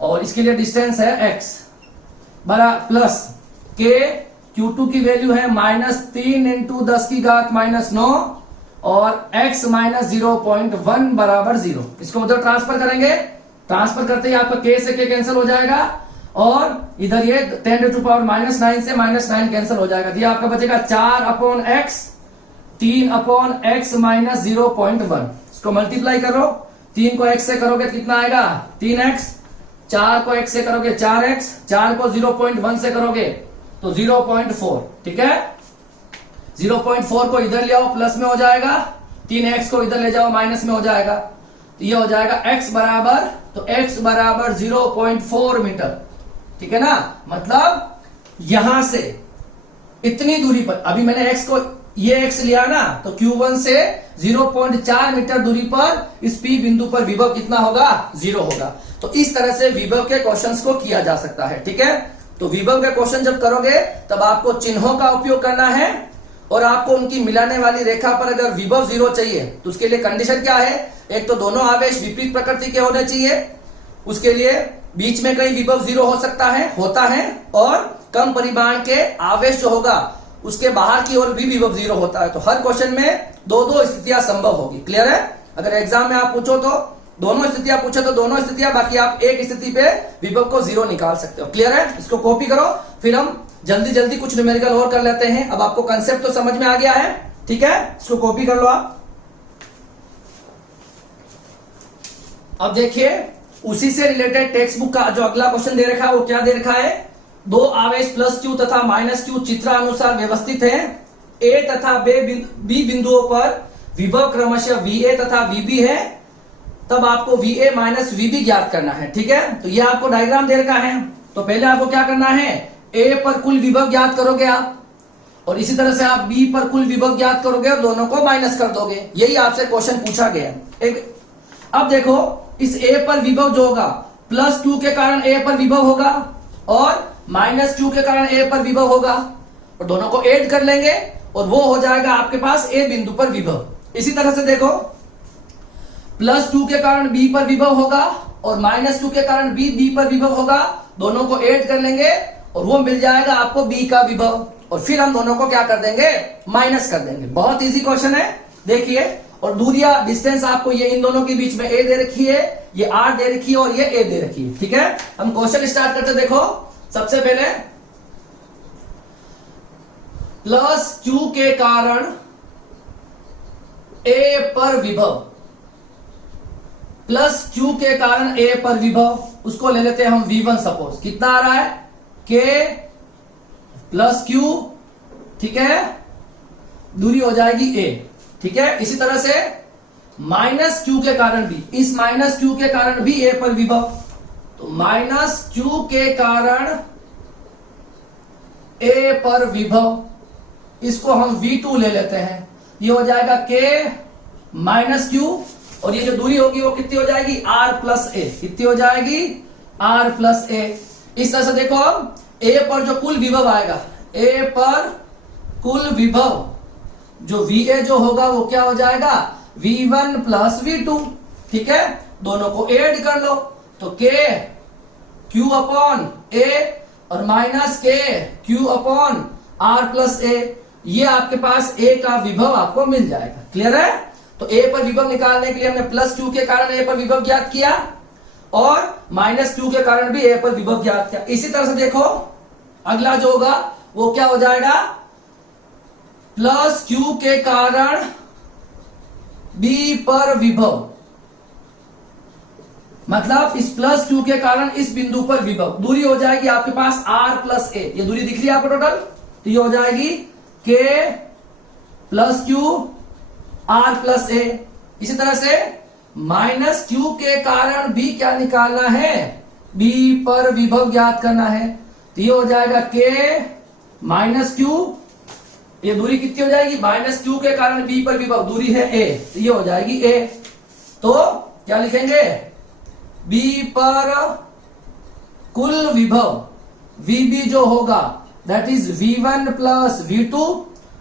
और इसके लिए डिस्टेंस है x बरा प्लस K Q2 की वैल्यू है -3 इंटू 10 की घात -9 और x माइनस 0.1 बराबर 0। इसको मतलब ट्रांसफर करेंगे, ट्रांसफर करते ही आपका K से K कैंसिल हो जाएगा और इधर ये 10 टू पावर -9 से -9 कैंसिल हो जाएगा, तो ये आपका बचेगा 4 upon x, 3 upon x minus 0.1। इसको मल्टीप्लाई करो, 3 को x से करोगे तो कितना आएगा 3x, 4 को x से करोगे 4x, 4 को 0.1 से करोगे तो 0.4, ठीक है। 0.4 को इधर ले आओ प्लस में हो जाएगा, 3x को इधर ले जाओ माइनस में हो जाएगा, तो ये हो जाएगा x बराबर, तो x बराबर 0.4 मीटर, ठीक है ना। मतलब यहां से इतनी दूरी पर, अभी मैंने x को ये x लिया ना, तो Q1 से 0.4 मीटर दूरी पर इस P बिंदु पर विभव कितना होगा 0 होगा। तो इस तरह से विभव के क्वेश्चंस को किया जा सकता है, ठीक है। तो विभव के क्वेश्चन जब करोगे तब आपको चिन्हों का उपयोग करना है और आपको उनकी मिलाने वाली रेखा पर अगर विभव 0 चाहिए तो उसके लिए कंडीशन क्या है, एक तो दोनों आवेश विपरीत प्रकृति के होने चाहिए, उसके लिए बीच में कहीं विभव 0 हो सकता है, होता है, और कम परिमाण के आवेश जो होगा उसके बाहर की ओर भी विभव 0 होता है। तो हर क्वेश्चन में दो स्थितियां संभव होगी। क्लियर है, अगर एग्जाम में आप पूछो तो दोनों स्थितियां पूछो तो दोनों स्थितियां, बाकी आप एक स्थिति पे विभव को 0 निकाल सकते हो। क्लियर है, इसको कॉपी करो, फिर हम जल्दी जल्दी कुछ न्यूमेरिकल और कर लेते हैं। अब आपको कंसेप्ट तो समझ में आ गया है, ठीक है, इसको कॉपी कर लो आप। अब देखिए उसी से रिलेटेड टेक्स्ट बुक का जो अगला क्वेश्चन दे रखा है वो क्या दे रखा है, दो आवेश प्लस Q तथा माइनस Q चित्रानुसार व्यवस्थित हैं। A तथा B बिंदुओं पर विभव क्रमशः VA तथा VB है, तब आपको VA माइनस VB ज्ञात करना है, ठीक है। तो ये आपको डायग्राम दे रखा है, तो पहले आपको क्या करना है, A पर कुल विभव ज्ञात करोगे आप, और इसी तरह से आप B पर कुल विभव ज्ञात करोगे और दोनों को माइनस कर दोगे। यही आपसे क्वेश्चन पूछा गया है। अब देखो इस A पर विभव जो होगा प्लस Q के कारण A पर विभव होगा और माइनस Q के कारण A पर विभव होगा, और दोनों को ऐड कर लेंगे और वो हो जाएगा आपके पास A बिंदु पर विभव। इसी तरह से देखो प्लस Q के कारण B पर विभव होगा और माइनस Q के कारण B पर विभव होगा, दोनों को ऐड कर लेंगे और वो मिल जाएगा आपको B का विभव, और फिर हम दोनों को क्या कर देंगे, माइनस कर देंगे। बहुत इजी क्वेश्चन है, देखिए। और दूरिया डिस्टेंस आपको ये इन दोनों के बीच में A दे रखी है, ये R दे रखी है और ये A दे रखी है, ठीक है। हम क्वेश्चन स्टार्ट करते, देखो सबसे पहले प्लस Q के कारण A पर विभव, प्लस Q के कारण A पर विभव, उसको ले लेते हैं हम V1 सपोज। कितना आ रहा है, K प्लस Q, ठीक है, दूरी हो जाएगी A, ठीक है। इसी तरह से माइनस Q के कारण भी, इस माइनस Q के कारण भी A पर विभव, तो माइनस Q के कारण A पर विभव, इसको हम V2 ले लेते हैं, ये हो जाएगा K माइनस क्यू, और ये जो दूरी होगी वो कितनी हो जाएगी, आर प्लस ए। कितनी हो जाएगी, आर प्लस ए। इस तरह से देखो अब ए पर जो कुल विभव आएगा, ए पर कुल विभव जो वीए जो होगा वो क्या हो जाएगा, V1 प्लस V2। ठीक है, दोनों को ऐड कर लो तो K Q अपॉन A और minus K Q upon R plus A, ये आपके पास A का विभव आपको मिल जाएगा। क्लियर है? तो A पर विभव निकालने के लिए हमने प्लस Q के कारण A पर विभव ज्ञात किया और माइनस Q के कारण भी A पर विभव ज्ञात किया। इसी तरह से देखो अगला जो होगा वो क्या हो जाएगा, प्लस Q के कारण B पर विभव, मतलब इस प्लस Q के कारण इस बिंदु पर विभव, दूरी हो जाएगी आपके पास R प्लस A। ये दूरी दिख रही है आपको टोटल, तो ये हो जाएगी K plus Q R plus A। इसी तरह से माइनस Q के कारण B क्या निकालना है, B पर विभव ज्ञात करना है, तो ये हो जाएगा K माइनस Q, ये दूरी कितनी हो जाएगी, माइनस Q के कारण B पर विभव, दूरी है A, तो ये हो जाएगी A। तो क्या लिखेंगे, B पर कुल विभव VB जो होगा that is V1 plus V2,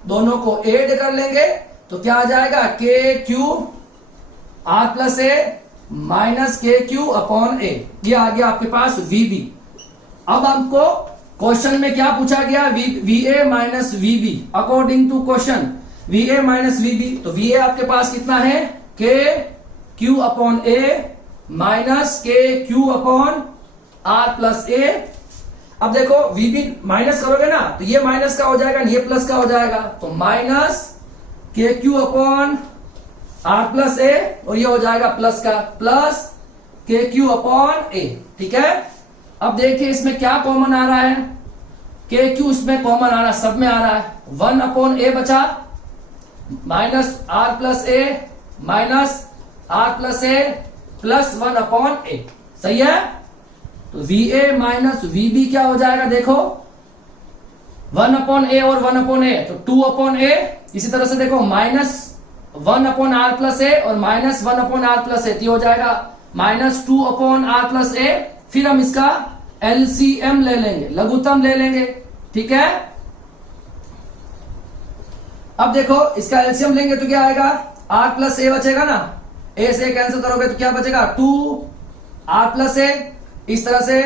दोनों को ऐड कर लेंगे तो क्या आ जाएगा, KQ R plus A minus KQ upon A। ये आ गया आपके पास VB। अब हमको क्वेश्चन में क्या पूछा गया, VA minus VB according to question, VA minus VB। तो VA आपके पास कितना है, KQ upon A minus KQ upon R plus A। अब देखो VB माइनस करोगे ना तो ये माइनस का हो जाएगा, ये प्लस का हो जाएगा, तो minus KQ upon R plus A, और ये हो जाएगा प्लस का, प्लस KQ अपॉन A। ठीक है, अब देखिए इसमें क्या कॉमन आ रहा है, KQ इसमें कॉमन आ रहा है, सब में आ रहा है, 1 अपॉन A बचा, minus R plus A minus R plus A plus 1 upon A। सही है, तो VA माइनस VB क्या हो जाएगा, देखो 1 अपॉन A और 1 अपॉन A, तो 2 अपॉन A। इसी तरह से देखो minus 1 upon R plus A और minus 1 upon R plus A, हो जाएगा minus 2 upon R plus A। फिर हम इसका LCM ले लेंगे, लघुत्तम ले लेंगे। ठीक है, अब देखो इसका LCM लेंगे तो क्या आएगा, R प्लस A बचेगा ना, A से कैंसिल करोगे तो क्या बचेगा, 2 R प्लस A। इस तरह से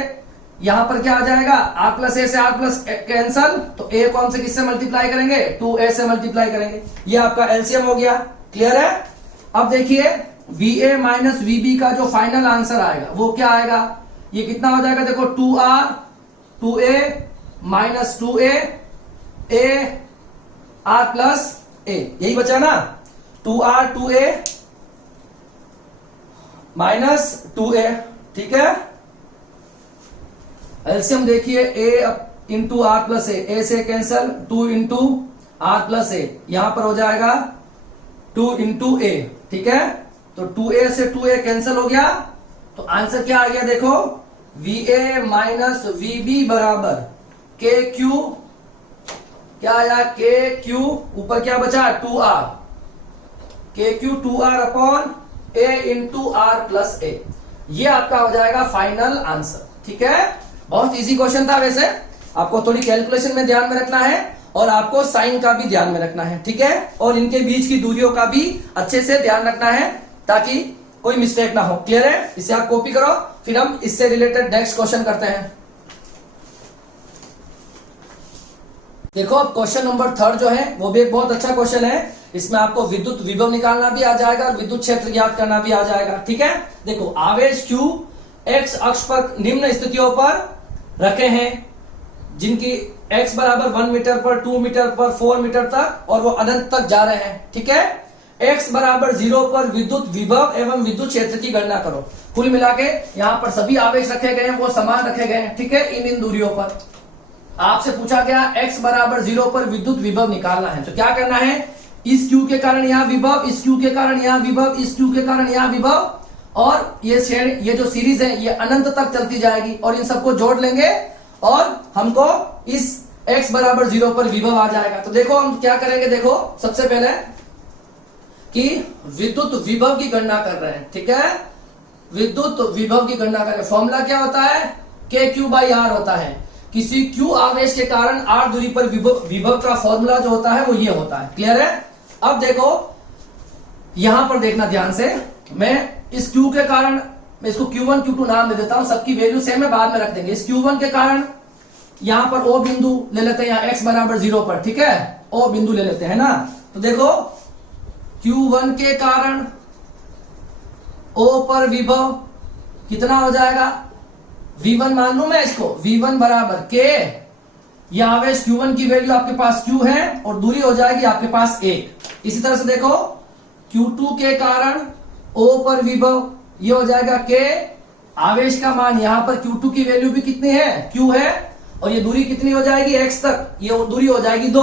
यहां पर क्या आ जाएगा, R प्लस A से R प्लस कैंसल, तो A कौन से किससे मल्टीप्लाई करेंगे, 2A से मल्टीप्लाई करेंगे, ये आपका LCM हो गया। क्लियर है? अब देखिए VA माइनस VB का जो फाइनल आंसर आएगा वो क्या आएगा, ये कितना हो जाएगा, देखो 2R 2A minus 2A A R plus A, यही बचा ना, 2R 2A माइनस 2A। ठीक है, एलसीएम देखिए A into R plus A से cancel, 2 into R plus A, यहां पर हो जाएगा 2 इंटू A। ठीक है, तो 2A से 2A कैंसल हो गया, तो आंसर क्या आ गया, देखो VA माइनस VB बराबर KQ, क्या आया, KQ ऊपर क्या बचा, 2R, KQ 2R upon A into R plus A। ये आपका हो जाएगा फाइनल आंसर। ठीक है, बहुत इजी क्वेश्चन था, वैसे आपको थोड़ी कैलकुलेशन में ध्यान में रखना है और आपको साइन का भी ध्यान में रखना है। ठीक है, और इनके बीच की दूरियों का भी अच्छे से ध्यान रखना है ताकि कोई मिस्टेक ना हो। क्लियर है? इसे आप कॉपी करो, फिर हम इससे रिलेटेड नेक्स्ट क्वेश्चन करते हैं। देखो अब क्वेश्चन नंबर 3 जो है वो भी एक बहुत अच्छा क्वेश्चन है। इसमें आपको विद्युत विभव निकालना भी आ जाएगा और विद्युत क्षेत्र ज्ञात करना भी आ जाएगा। ठीक है, देखो आवेश Q x अक्ष पर निम्न स्थितियों पर रखे हैं, जिनकी x बराबर 1 मीटर पर, 2 मीटर पर, 4 मीटर तक, और वो अनंत तक जा रहे हैं। ठीक है, x बराबर 0 पर विद्युत विभव एवं विद्युत क्षेत्र की गणना करो। कुल मिला के यहाँ पर सभी आवेश रखे गए हैं, वो समान रखे गए हैं। ठीक है, इन दूरियों पर आपसे पूछा गया x बराबर 0 पर विद्युत विभव निकालना है, तो क्या करना है, इस Q के कारण यहाँ विभव, इस Q के कारण यहाँ विभव, इस Q के कारण यहाँ विभव, और ये जो सीरीज है ये अनंत तक चलती जाएगी, और इन सबको जोड़ लेंगे और हमको इस x बराबर 0 पर विभव आ जाएगा। तो देखो हम क्या करेंगे, देखो सबसे पहले कि विद्युत विभव की गणना कर रहे हैं, ठीक है, विद्युत विभव की गणना कर रहे हैं। फॉर्मूला क्या होता है, के क्यू बाई आर होता है। किसी क्यू आवेश के कारण आर दूरी पर विभव का फॉर्मूला जो होता है वो ये होता है। क्लियर है? अब देखो यहां पर देखना ध्यान से, मैं इस क्यू के कारण मैं इसको Q1 Q2 नाम दे देता हूं, सबकी वैल्यू सेम है, बाद में रख देंगे। इस Q1 के कारण यहां पर O बिंदु ले लेते हैं, यहां x बराबर 0 पर, ठीक है, O बिंदु ले लेते हैं ना। तो देखो Q1 के कारण O पर विभव कितना हो जाएगा, V1 मान लू मैं इसको, V1 बराबर K, यह आवेश Q1 की वैल्यू आपके पास Q है और दूरी हो जाएगी आपके पास 1। इसी तरह से देखो Q2 के कारण O पर विभव ये हो जाएगा K, आवेश का मान यहां पर Q2 की वैल्यू भी कितनी है, Q है, और ये दूरी कितनी हो जाएगी x तक, ये दूरी हो जाएगी 2,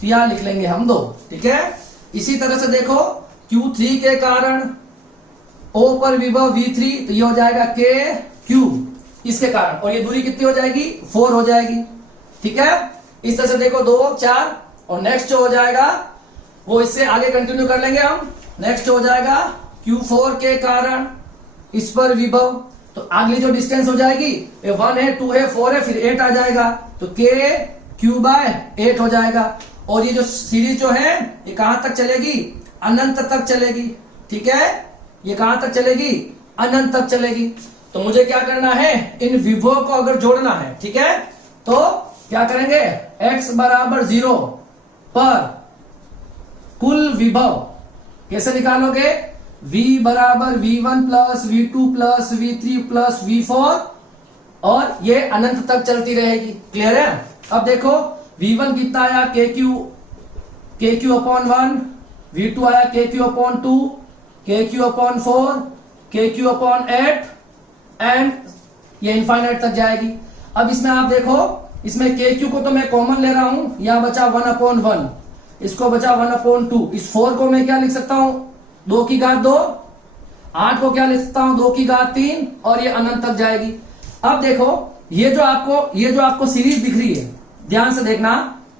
तो यहां लिख लेंगे हम 2, ठीक है। इसी तरह से देखो Q3 के कारण O पर विभव V3, तो ये हो जाएगा K Q इसके कारण, और ये दूरी कितनी हो जाएगी 4 हो जाएगी, ठीक है। इस तरह से देखो 2 4, और नेक्स्ट जो हो जाएगा वो इससे आगे कंटिन्यू कर लेंगे हम। नेक्स्ट हो जाएगा Q4 के कारण इस पर विभव, तो अगली जो डिस्टेंस हो जाएगी 1 है 2 है 4 है, फिर 8 आ जाएगा, तो K Q बाय 8 हो जाएगा। और ये जो सीरीज जो है ये कहां तक चलेगी, अनंत तक चलेगी, ठीक है, ये कहां तक चलेगी, अनंत तक चलेगी। तो मुझे क्या करना है, इन विभव को अगर जोड़ना है, ठीक है, तो क्या करेंगे, x बराबर 0 पर कुल विभव कैसे निकालोगे, v बराबर v1 plus v2 plus v3 plus v4, और ये अनंत तक चलती रहेगी। क्लियर है? अब देखो v1 कितना आया, kq अपॉन 1, v2 आया kq upon 2, kq upon 4, kq upon 8, and ये इनफाइनाइट तक जाएगी। अब इसमें आप देखो, इसमें kq को तो मैं कॉमन ले रहा हूं, यहां बचा 1 अपॉन 1, इसको बचा 1 अपॉन 2, इस 4 को मैं क्या लिख सकता हूं, 2 की घात 2, 8 को क्या लिख सकता हूं, 2 की घात 3, और ये अनंत तक जाएगी। अब देखो ये जो आपको सीरीज दिख रही है, ध्यान से देखना,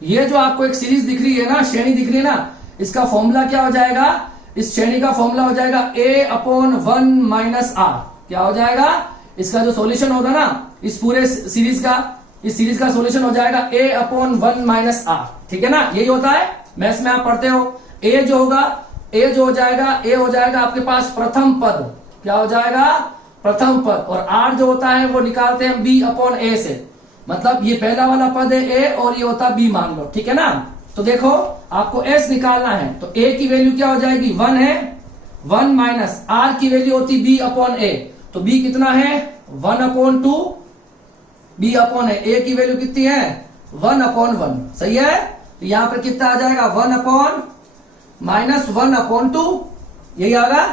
ये जो आपको एक सीरीज दिख रही है ना, श्रेणी दिख रही है ना, इसका फॉर्मूला क्या हो जाएगा, इस श्रेणी का फॉर्मूला हो जाएगा a अपॉन 1 माइनस r। क्या हो जाएगा, इसका जो सॉल्यूशन होगा ना इस पूरे सीरीज का, इस सीरीज का सॉल्यूशन हो जाएगा a अपॉन 1 माइनस r, ठीक है ना। यही होता है, मैथ्स में आप पढ़ते हो। a जो होगा, a जो हो जाएगा, a हो जाएगा आपके पास प्रथम पद, क्या हो जाएगा, प्रथम पद, और r जो होता है वो निकालते हैं b अपॉन a से, मतलब ये पहला वाला पद है a और ये होता b मान लो, ठीक है ना। तो देखो आपको s निकालना है, तो a की वैल्यू क्या हो जाएगी, 1 है, 1 माइनस r की वैल्यू होती b अपॉन a, तो b कितना है, 1 अपॉन 2, b अपॉन a की वैल्यू कितनी है, 1 अपॉन 1, सही है। तो यहां पर कितना आ जाएगा, 1 अपॉन माइनस 1 अपॉन 2, यही आएगा,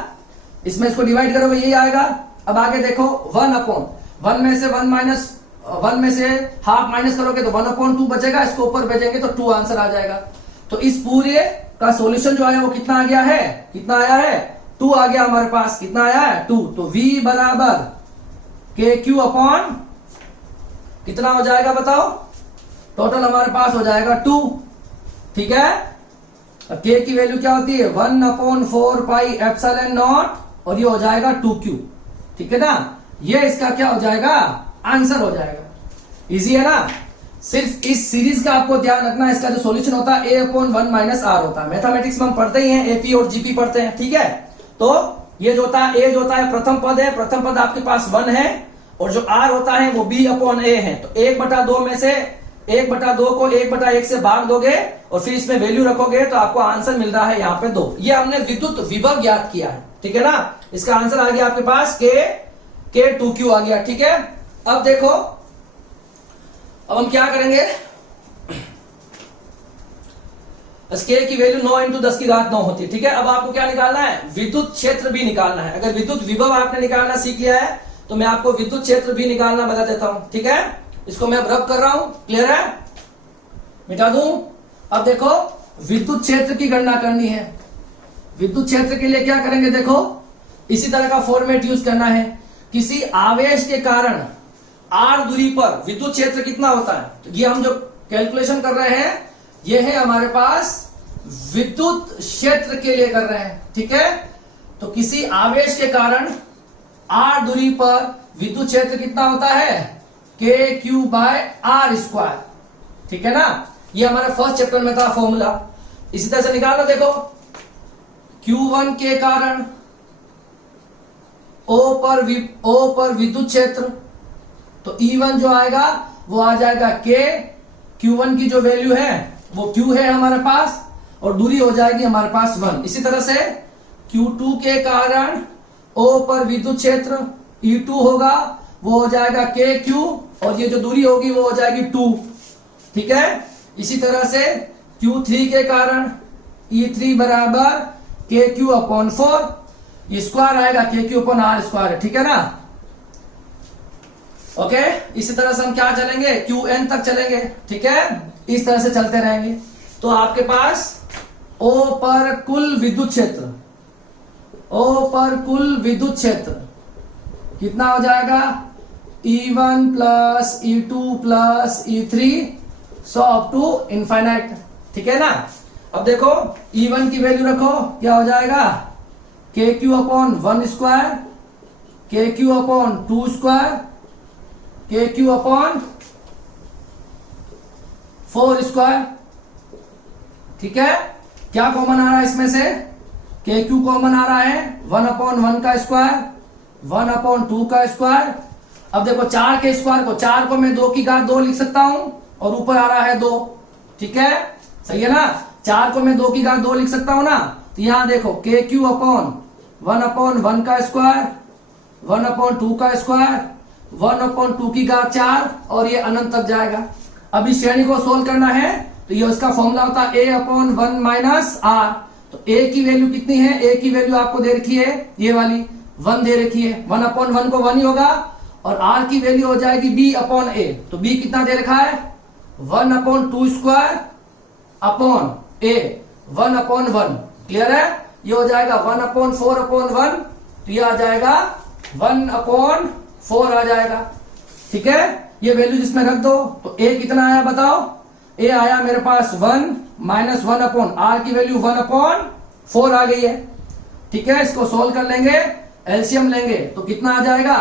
इसमें इसको डिवाइड करोगे यही आएगा। अब आगे देखो 1 अपॉन 1 में से 1 माइनस 1 में से हाफ माइनस करोगे तो 1 अपॉन 2 बचेगा, इसको ऊपर भेजेंगे तो 2 आंसर आ जाएगा। तो इस पूरे का सॉल्यूशन जो आया वो कितना आ गया है, कितना आया है, 2 आ गया हमारे पास, कितना आया है, 2। तो v बराबर के क्यू अपॉन कितना हो जाएगा बताओ, टोटल हमारे पास हो जाएगा 2, ठीक है। अब k की वैल्यू क्या होती है, 1 अपॉन 4 पाई एप्सिलॉन नॉट, और ये हो जाएगा 2q, ठीक है ना। ये इसका क्या हो जाएगा, आंसर हो जाएगा। इजी है ना। सिर्फ इस सीरीज का आपको ध्यान रखना है, इसका जो सॉल्यूशन होता है a अपॉन 1 माइनस r होता है। मैथमेटिक्स में हम पढ़ते ही हैं, एपी और जीपी पढ़ते हैं, ठीक है। तो ये जो होता है, a जो होता है प्रथम पद है, प्रथम पद आपके पास 1 है, और जो r होता है वो b अपॉन a है। तो 1/2 में से 1/2 को 1/1 से भाग दोगे और फिर इसमें वैल्यू रखोगे तो आपको आंसर मिल रहा है यहाँ पे 2। ये हमने विद्युत विभव ज्ञात किया है, ठीक है ना। इसका आंसर आ गया आपके पास k 2q आ गया, ठीक है। अब देखो, अब हम क्या करेंगे, k की वैल्यू 9 × 10 की घात 9 होती है, ठीक है। अब आपको क्या निकालना है, विद्युत क्षेत्र भी निकालना है। अगर विद्युत विभव आपने निकालना सीख लिया है तो मैं आपको विद्युत क्षेत्र भी निकालना बता देता हूं, ठीक है। इसको मैं अब रब कर रहा हूं, क्लियर है, मिटा दूं। अब देखो विद्युत क्षेत्र की गणना करनी है। विद्युत क्षेत्र के लिए क्या करेंगे, देखो इसी तरह का फॉर्मेट यूज करना है। किसी आवेश के कारण r दूरी पर विद्युत क्षेत्र कितना होता है, तो ये हम जो कैलकुलेशन कर रहे हैं ये है हमारे पास विद्युत क्षेत्र के लिए कर रहे हैं, ठीक है। तो किसी आवेश के कारण r दूरी पर विद्युत क्षेत्र कितना होता है, के क्यू बाय आर स्क्वायर, ठीक है ना। ये हमारे फर्स्ट चैप्टर में था फॉर्मूला। इसी तरह से निकालो, देखो Q1 के कारण O पर विद्युत क्षेत्र, तो E1 जो आएगा वो आ जाएगा K, Q1 की जो वैल्यू है वो Q है हमारे पास, और दूरी हो जाएगी हमारे पास 1। इसी तरह से Q2 के कारण O पर विद्युत क्षेत्र E2 होगा, वो हो जाएगा KQ, और ये जो दूरी होगी वो हो जाएगी 2, ठीक है। इसी तरह से Q3 के कारण E3 बराबर KQ अपॉन 4, स्क्वायर आएगा KQ अपॉन R स्क्वायर, ठीक है ना। ओके, इसी तरह से हम क्या चलेंगे, QN तक चलेंगे, ठीक है। इस तरह से चलते रहेंगे। तो आपके पास O पर कुल विद्युत क्षेत्र, O पर कुल विद्युत क्षेत्र कितना हो जाएगा, E1 plus E2 plus E3 so up to infinite, ठीक है ना। अब देखो E1 की वैल्यू रखो, क्या हो जाएगा, KQ upon 1 square, KQ upon 2 square, KQ upon 4 square, ठीक है। क्या कॉमन आ रहा है इसमें से, KQ कॉमन आ रहा है 1 अपॉन 1 का स्क्वायर, 1 अपॉन 2 का स्क्वायर। अब देखो 4 के स्क्वायर को, 4 को मैं 2 की घात 2 लिख सकता हूं, और ऊपर आ रहा है 2, ठीक है, सही है ना। 4 को मैं 2 की घात 2 लिख सकता हूं ना। तो यहां देखो KQ अपॉन 1 का स्क्वायर, 1 अपॉन 2 का स्क्वायर, 1 अपॉन 2 की घात 4, और ये अनंत तक जाएगा। अब इस श्रेणी को सोल्व करना है, तो ये उसका फॉर्मूला होता है A अपॉन 1 माइनस आर। तो A की वैल्यू कितनी है, A की वैल्यू आपको दे रखी है, ये वाली 1 दे रखी है, 1 अपॉन 1 को 1 ही होगा, और R की वैल्यू हो जाएगी B अपॉन A। तो B कितना दे रखा है, 1 upon 2 square upon A, 1 upon 1, clear है। ये हो जाएगा 1 अपॉन 4 अपॉन 1, तो ये आ जाएगा 1 अपॉन 4 आ जाएगा, ठीक है। ये वैल्यू जिसमें रख दो, तो A कितना आया बताओ, A आया मेरे पास 1 माइनस 1 अपॉन R की वैल्यू 1 अपॉन 4 आ गई है, ठीक है। इसको सोल्व कर लेंगे, एलसीएम लेंगे, तो कितना आ जाएगा,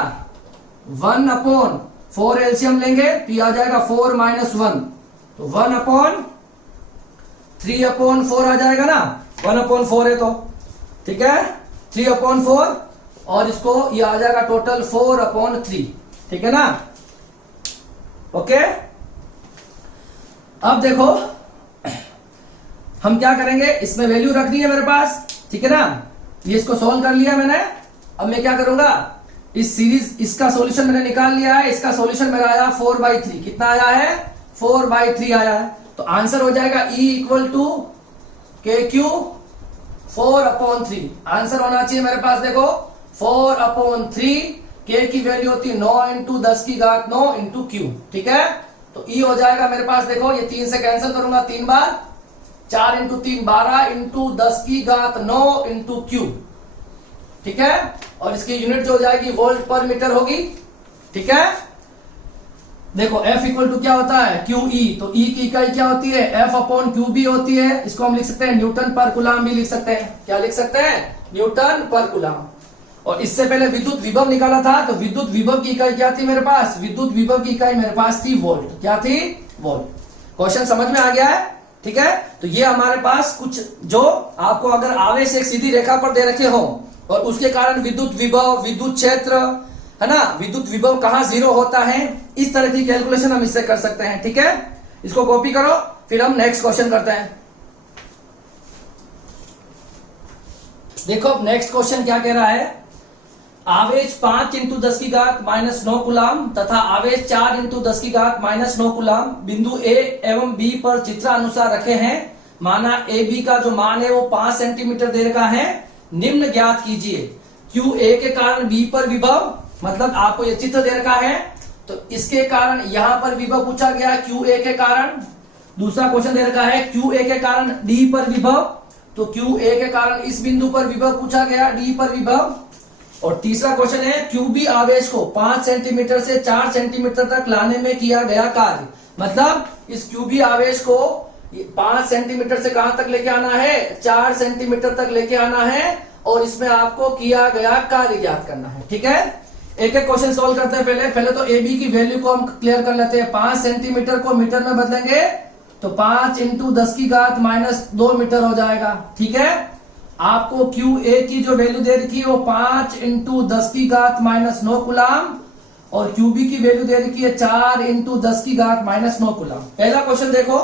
1 अपॉन 4 एलसीएम लेंगे, तो ये आ जाएगा 4 माइनस 1, तो 1 अपॉन 3 अपॉन 4 आ जाएगा ना, 1 अपॉन 4 है तो, ठीक है, 3 अपॉन 4, और इसको ये आ जाएगा टोटल 4 अपॉन 3, ठीक है ना। ओके, अब देखो हम क्या करेंगे, इसमें वैल्यू रख दी है मेरे पास, ठीक है ना। ये इसको सोल्व कर लिया मैंने। अब मैं क्या करूंगा, इस सीरीज, इसका सॉल्यूशन मैंने निकाल लिया है, इसका सॉल्यूशन मेरा आया 4/3, कितना आया है, 4/3 आया है। तो आंसर हो जाएगा E equal to KQ 4/3। Answer होना चाहिए मेरे पास, देखो 4/3, K की वैल्यू होती है 9 इंटू 10 की घात 9 इंटू Q, ठीक है। तो E हो जाएगा मेरे पास, देखो ये 3 से कैंसिल करूंगा 3 बार, 4 इंटू 3 12 इंटू 10 की घात 9 इंटू Q, ठीक है। और इसकी यूनिट जो हो जाएगी वोल्ट पर मीटर होगी, ठीक है। देखो F इक्वल टू क्या होता है, QE, तो E की इकाई क्या होती है, F अपॉन QB होती है। इसको हम लिख सकते हैं न्यूटन पर कूलाम भी लिख सकते हैं, क्या लिख सकते हैं, न्यूटन पर कूलाम। और इससे पहले विद्युत विभव निकाला था, तो विद्युत विभव की इकाई क्या थी मेरे पास, विद्युत विभव की इकाई मेरे पास थी वोल्ट, क्या थी, वोल्ट। क्वेश्चन समझ में आ गया है, ठीक है। तो ये हमारे पास कुछ जो आपको अगर आवेश एक सीधी रेखा पर दे रखे हो, और उसके कारण विद्युत विभव, विद्युत क्षेत्र, है ना, विद्युत विभव कहां 0 होता है, इस तरह की कैलकुलेशन हम इससे कर सकते हैं, ठीक है। इसको कॉपी करो, फिर हम नेक्स्ट क्वेश्चन करते हैं। देखो अब नेक्स्ट क्वेश्चन क्या कह रहा है, आवेश 5 इंटू 10 की घात -9 कूलाम तथा आवेश 4 इंटू 10 की घात -9 कूलाम बिंदु A एवं B पर चित्रानुसार रखे हैं। माना AB का जो मान है वो 5 सेंटीमीटर दे रखा है। निम्न ज्ञात कीजिए, QA के कारण B पर विभव, मतलब आपको ये चित्र दे रखा है, तो इसके कारण यहां पर विभव पूछा गया QA के कारण। दूसरा क्वेश्चन दे रखा है QA के कारण D पर विभव, तो QA के कारण इस बिंदु पर विभव पूछा गया, D पर विभव। और तीसरा क्वेश्चन है QB आवेश को 5 सेंटीमीटर से 4 सेंटीमीटर तक लाने में किया गया कार्य, मतलब इस QB आवेश को 5 सेंटीमीटर से कहां तक लेके आना है, 4 सेंटीमीटर तक लेके आना है, और इसमें आपको किया गया कार्य ज्ञात करना है। ठीक है, एक एक क्वेश्चन सोल्व करते हैं। पहले तो ए बी की वैल्यू को हम क्लियर कर लेते हैं। 5 सेंटीमीटर को मीटर में बदलेंगे तो 5 इंटू 10 की घात -2 मीटर हो जाएगा। ठीक है, आपको क्यू ए की जो वैल्यू दे रखी है वो 5 इंटू 10 की घात -9 कूलम, और क्यू बी की वैल्यू दे रखी है 4 इंटू 10 की घात -9 कूलम। पहला क्वेश्चन देखो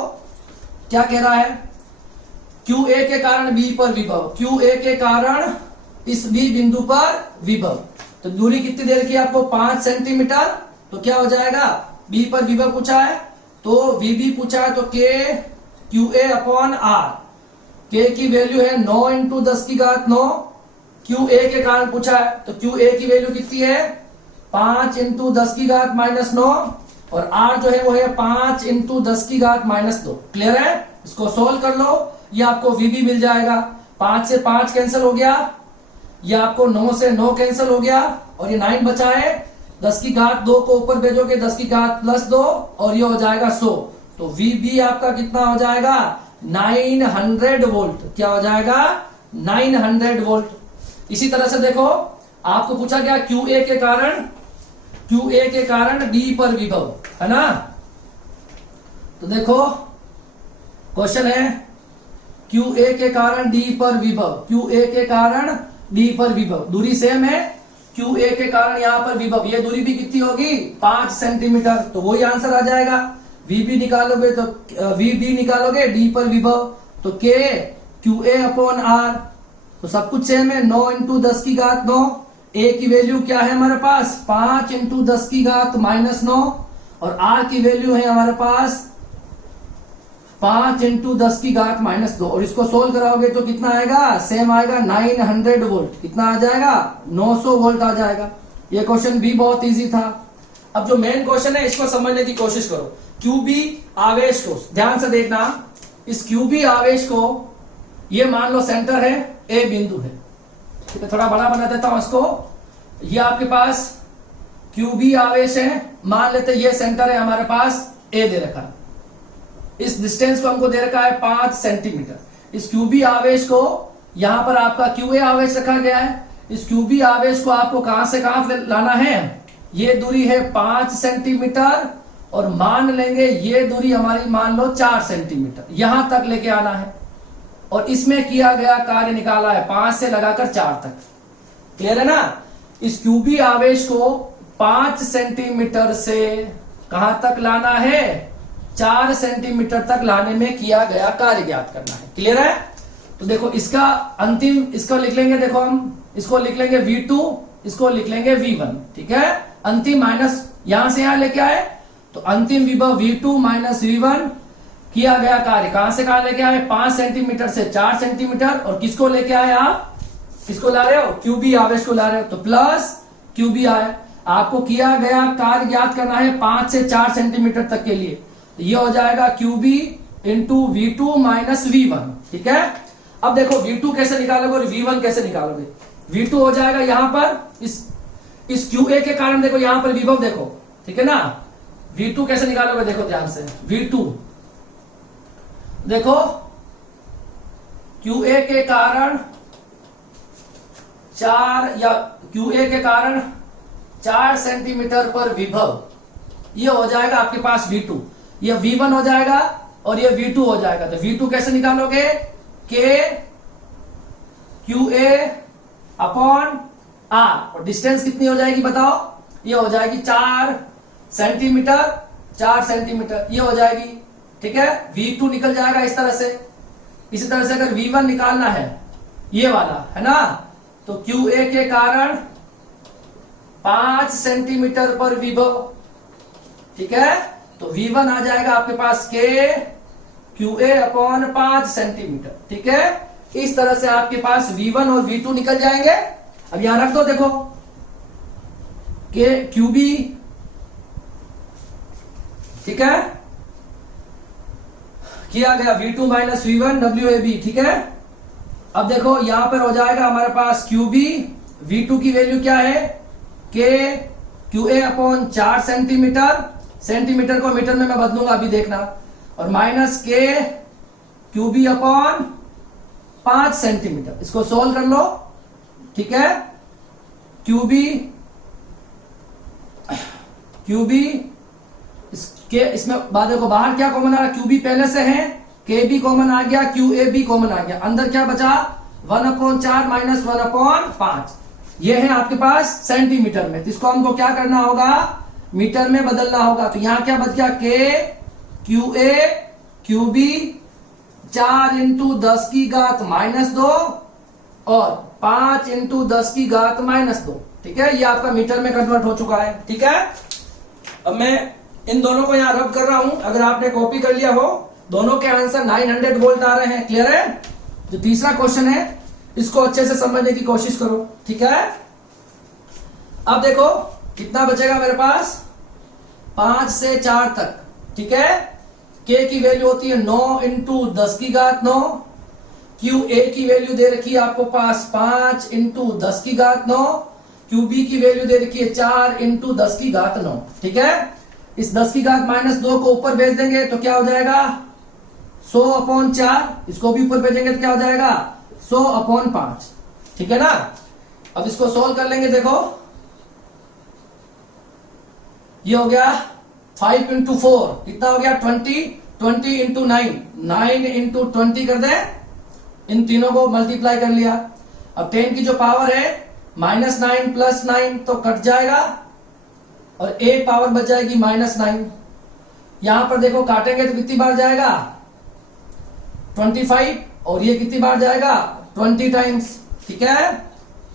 क्या कह रहा है, क्यू ए के कारण बी पर विभव, क्यू ए के कारण इस बी बिंदु पर विभव, तो दूरी कितनी दे रखी है आपको 5 सेंटीमीटर, तो क्या हो जाएगा, बी पर विभव पूछा है तो वीबी पूछा है, तो के क्यू ए अपॉन आर, के की वैल्यू है 9 इंटू 10 की घात 9, क्यू ए के कारण पूछा है तो क्यू ए की वैल्यू कितनी है 5 इंटू 10 की घात -9, और आर जो है वो है 5 इंटू 10 की घात -2। क्लियर है, इसको सोल्व कर लो, ये आपको वीबी मिल जाएगा। 5 से 5 कैंसिल हो गया, ये आपको 9 से 9 कैंसिल हो गया, और ये 9 बचा है, 10 की घात 2 को ऊपर भेजोगे 10 की घात +2, और ये हो जाएगा 100, तो वीबी आपका कितना हो जाएगा 900 वोल्ट। क्या हो जाएगा 900 वोल्ट। इसी तरह से देखो आपको पूछा गया क्यू ए के कारण डी पर विभव, है ना, तो देखो क्वेश्चन है क्यू ए के कारण डी पर विभव, क्यू ए के कारण डी पर विभव, दूरी सेम है, क्यू ए के कारण यहां पर विभव, ये दूरी भी कितनी होगी 5 सेंटीमीटर, तो वही आंसर आ जाएगा। वीबी निकालोगे तो वीडी निकालोगे, डी पर विभव तो के क्यू ए अपॉन आर, तो सब कुछ सेम है, 9 इंटू 10 की घात 9, ए की वैल्यू क्या है हमारे पास 5 इंटू 10 की घात -9, और आर की वैल्यू है हमारे पास 5 इंटू 10 की घात -2, और इसको सोल्व कराओगे तो कितना आएगा, सेम आएगा 900 वोल्ट। कितना आ जाएगा 900 वोल्ट आ जाएगा। ये क्वेश्चन भी बहुत इजी था। अब जो मेन क्वेश्चन है इसको समझने की कोशिश करो। क्यूबी आवेश को ध्यान से देखना, इस क्यूबी आवेश को ये मान लो सेंटर है, ए बिंदु है, ठीक है, थोड़ा बड़ा बना देता हूं इसको, ये आपके पास क्यूबी आवेश है, मान लेते ये सेंटर है हमारे पास, ए दे रखा है, इस डिस्टेंस को हमको दे रखा है 5 सेंटीमीटर। इस क्यूबी आवेश को यहां पर आपका क्यूए आवेश रखा गया है, इस क्यूबी आवेश को आपको कहां से कहां लाना है, ये दूरी है 5 सेंटीमीटर, और मान लेंगे ये दूरी हमारी मान लो 4 सेंटीमीटर, यहां तक लेके आना है, और इसमें किया गया कार्य निकाला है 5 से लगाकर 4 तक। क्लियर है ना, इस क्यूबी आवेश को 5 सेंटीमीटर से कहां तक लाना है, 4 सेंटीमीटर तक लाने में किया गया कार्य ज्ञात करना है। क्लियर है, तो देखो इसका अंतिम, इसको लिख लेंगे, देखो हम इसको लिख लेंगे V2, इसको लिख लेंगे V1, ठीक है, अंतिम माइनस यहां से यहां लेके आए, तो अंतिम विभव V2 माइनस V1, किया गया कार्य कहां से कहां लेके आए 5 सेंटीमीटर से 4 सेंटीमीटर, और किसको लेके आए आप, किसको ला रहे हो, क्यूबी आवेश को ला रहे हो, तो प्लस क्यूबी आए, आपको किया गया कार्य ज्ञात करना है 5 से 4 सेंटीमीटर तक के लिए, ये हो जाएगा QB into V2 minus V1, ठीक है। अब देखो V2 कैसे निकालोगे और V1 कैसे निकालोगे, V2 हो जाएगा यहां पर इस QA के कारण, देखो यहां पर विभव देखो, ठीक है ना, V2 कैसे निकालोगे, देखो ध्यान से, V2 देखो QA के कारण 4 सेंटीमीटर पर विभव, ये हो जाएगा आपके पास V2, ये V1 हो जाएगा और ये V2 हो जाएगा, तो V2 कैसे निकालोगे, K QA अपॉन R, और डिस्टेंस कितनी हो जाएगी बताओ, ये हो जाएगी 4 सेंटीमीटर, ये हो जाएगी, ठीक है। V2 निकल जाएगा इस तरह से, इसी तरह से अगर V1 निकालना है, ये वाला है ना, तो QA के कारण 5 सेंटीमीटर पर विभव, ठीक है, तो V1 आ जाएगा आपके पास K QA अपॉन 5 सेंटीमीटर, ठीक है। इस तरह से आपके पास V1 और V2 निकल जाएंगे। अब यहां रख दो, देखो K QB, ठीक है, किया गया V2 माइनस V1 WAB, ठीक है। अब देखो यहां पर हो जाएगा हमारे पास QB, V2 की वैल्यू क्या है, K QA upon 4 centimetre, centimetre को मीटर में मैं बदलूंगा अभी देखना, और minus K QB upon 5 centimetre. इसको सोल्व कर लो, ठीक है। क्यूबी इसमें बाद देखो बाहर क्या कॉमन आ रहा है, क्यूबी पहले से है, के बी कॉमन आ गया, क्यू ए बी कॉमन आ गया, अंदर क्या बचा 1/4 माइनस 1/5। ये है आपके पास सेंटीमीटर में, तो इसको हमको क्या करना होगा, मीटर में बदलना होगा। तो यहां क्या बच गया, के क्यू ए क्यू बी 4 × 10 की घात -2 और 5 × 10 की घात -2, ठीक है। ये आपका मीटर में कन्वर्ट हो चुका है, ठीक है। अब मैं इन दोनों को यहां रब कर रहा हूं, अगर आपने कॉपी कर लिया हो, दोनों के आंसर 900 वोल्ट आ रहे हैं, क्लियर है। जो तीसरा क्वेश्चन है इसको अच्छे से समझने की कोशिश करो, ठीक है। अब देखो कितना बचेगा मेरे पास, 5 से 4 तक, ठीक है। के की वैल्यू होती है 9 × 10 की घात 9, क्यू ए की वैल्यू दे रखी है आपको पास 5 × 10 की घात 9, क्यू बी की वैल्यू दे रखी है 4 × 10 की घात 9, ठीक है। इस 10 की घात -2 को ऊपर भेज देंगे तो क्या हो जाएगा 100/4, इसको भी ऊपर भेजेंगे तो क्या हो जाएगा 100/5, ठीक है ना। अब इसको सोल्व कर लेंगे, देखो ये हो गया 5 × 4 कितना हो गया 20, 20 × 9, 9 × 20 कर दे, इन तीनों को मल्टीप्लाई कर लिया। अब 10 की जो पावर है -9 + 9 तो कट जाएगा और एक पावर बच जाएगी -9। यहां पर देखो काटेंगे तो कितनी बार जाएगा 25, और ये कितनी बार जाएगा 20 टाइम्स, ठीक है।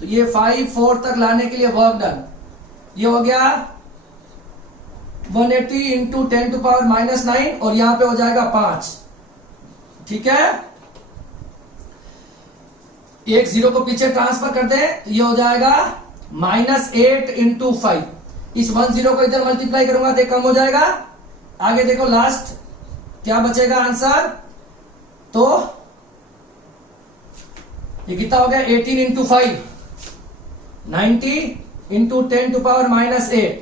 तो ये 5 4 तक लाने के लिए वर्क डन, ये हो गया 180 × 10⁻⁹ और यहां पे हो जाएगा 5, ठीक है। एक 0 को पीछे ट्रांसफर कर दे तो ये हो जाएगा -8 × 5। इस 1 0 को इधर मल्टीप्लाई करूंगा तो कम हो जाएगा। आगे देखो लास्ट क्या बचेगा आंसर, तो ये कितना हो गया 18 × 5, 90 × 10⁻⁸।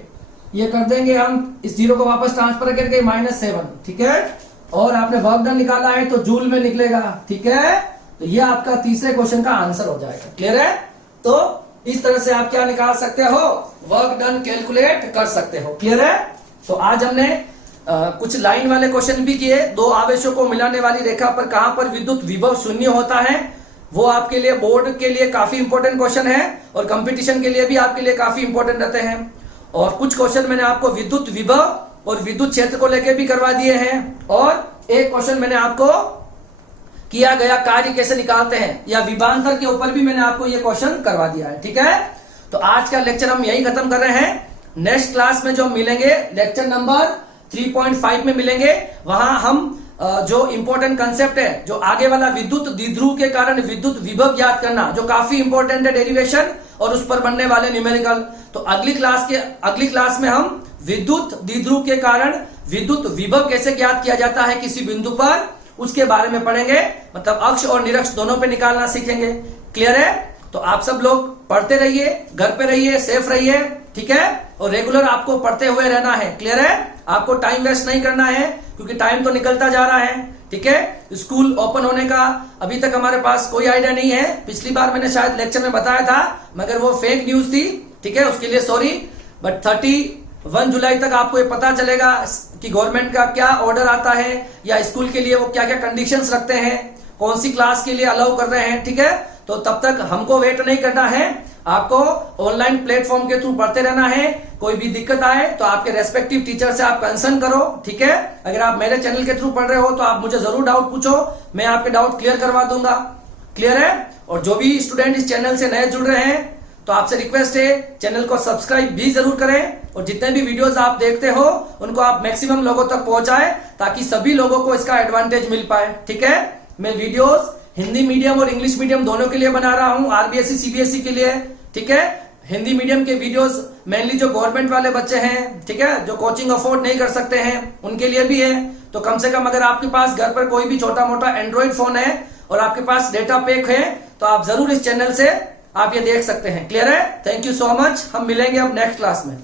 ये कर देंगे हम, इस 0 को वापस ट्रांसफर करके -7, ठीक है। और आपने वर्क डन निकाला है तो जूल में निकलेगा, ठीक है। तो ये आपका तीसरे क्वेश्चन का आंसर हो जाएगा, क्लियर है। तो इस तरह से आप क्या निकाल सकते हो, वर्क डन कैलकुलेट कर सकते हो, क्लियर है। तो आज हमने कुछ लाइन वाले क्वेश्चन भी किए, दो आवेशों को मिलाने वाली रेखा पर कहां पर विद्युत विभव शून्य होता है, वो आपके लिए बोर्ड के लिए काफी इंपॉर्टेंट क्वेश्चन है और कंपटीशन के लिए भी आपके लिए काफी इंपॉर्टेंट रहते हैं। और कुछ क्वेश्चन मैंने आपको विद्युत विभव और विद्युत क्षेत्र को लेकर भी करवा दिए हैं, और एक क्वेश्चन मैंने आपको किया गया कार्य कैसे निकालते हैं या विभवांतर के ऊपर भी मैंने आपको ये क्वेश्चन करवा दिया है, ठीक है। तो आज का लेक्चर हम यही खत्म कर रहे हैं। नेक्स्ट क्लास में जो हम मिलेंगे लेक्चर नंबर 3.5 में मिलेंगे, वहां हम जो इंपॉर्टेंट कंसेप्ट है, जो आगे वाला विद्युत द्विध्रुव के कारण विद्युत विभव ज्ञात करना, जो काफी इंपॉर्टेंट है डेरिवेशन, और उस पर बनने वाले न्यूमेरिकल। तो अगली क्लास में हम विद्युत द्विध्रुव के कारण विद्युत विभव कैसे ज्ञात किया जाता है किसी बिंदु पर, उसके बारे में पढ़ेंगे। मतलब अक्ष और निरक्ष दोनों पे निकालना सीखेंगे, क्लियर है। तो आप सब लोग पढ़ते रहिए, घर पे रहिए, सेफ रहिए, ठीक है। और रेगुलर आपको पढ़ते हुए रहना है, क्लियर है। आपको टाइम वेस्ट नहीं करना है क्योंकि टाइम तो निकलता जा रहा है, ठीक है। स्कूल ओपन होने का अभी तक हमारे पास कोई आइडिया नहीं है। पिछली बार मैंने शायद लेक्चर में बताया था, मगर वो फेक न्यूज थी, ठीक है, उसके लिए सॉरी। बट 31 जुलाई तक आपको ये पता चलेगा कि गवर्नमेंट का क्या ऑर्डर आता है या स्कूल के लिए वो क्या क्या कंडीशंस रखते हैं, कौन सी क्लास के लिए अलाउ कर रहे हैं, ठीक है। तो तब तक हमको वेट नहीं करना है, आपको ऑनलाइन प्लेटफॉर्म के थ्रू पढ़ते रहना है। कोई भी दिक्कत आए तो आपके रेस्पेक्टिव टीचर से आप कंसर्न करो, ठीक है। अगर आप मेरे चैनल के थ्रू पढ़ रहे हो तो आप मुझे जरूर डाउट पूछो, मैं आपके डाउट क्लियर करवा दूंगा, क्लियर है। और जो भी स्टूडेंट इस चैनल से नए जुड़ रहे हैं तो आपसे रिक्वेस्ट है चैनल को सब्सक्राइब भी जरूर करें, और जितने भी वीडियोस आप देखते हो उनको आप मैक्सिमम लोगों तक पहुंचाएं ताकि सभी लोगों को इसका एडवांटेज मिल पाए, ठीक है। मैं वीडियोस हिंदी मीडियम और इंग्लिश मीडियम दोनों के लिए बना रहा हूं, आरबीएसई सीबीएसई के लिए, ठीक है। हिंदी मीडियम के वीडियोस मेनली जो गवर्नमेंट वाले बच्चे हैं, ठीक है, जो कोचिंग अफोर्ड नहीं कर सकते हैं, उनके लिए भी है। तो कम से कम अगर आपके पास घर पर कोई भी छोटा मोटा एंड्रॉइड फोन है और आपके पास डेटा पैक है तो आप जरूर इस चैनल से आप ये देख सकते हैं, क्लियर है। थैंक यू सो मच, हम मिलेंगे अब नेक्स्ट क्लास में।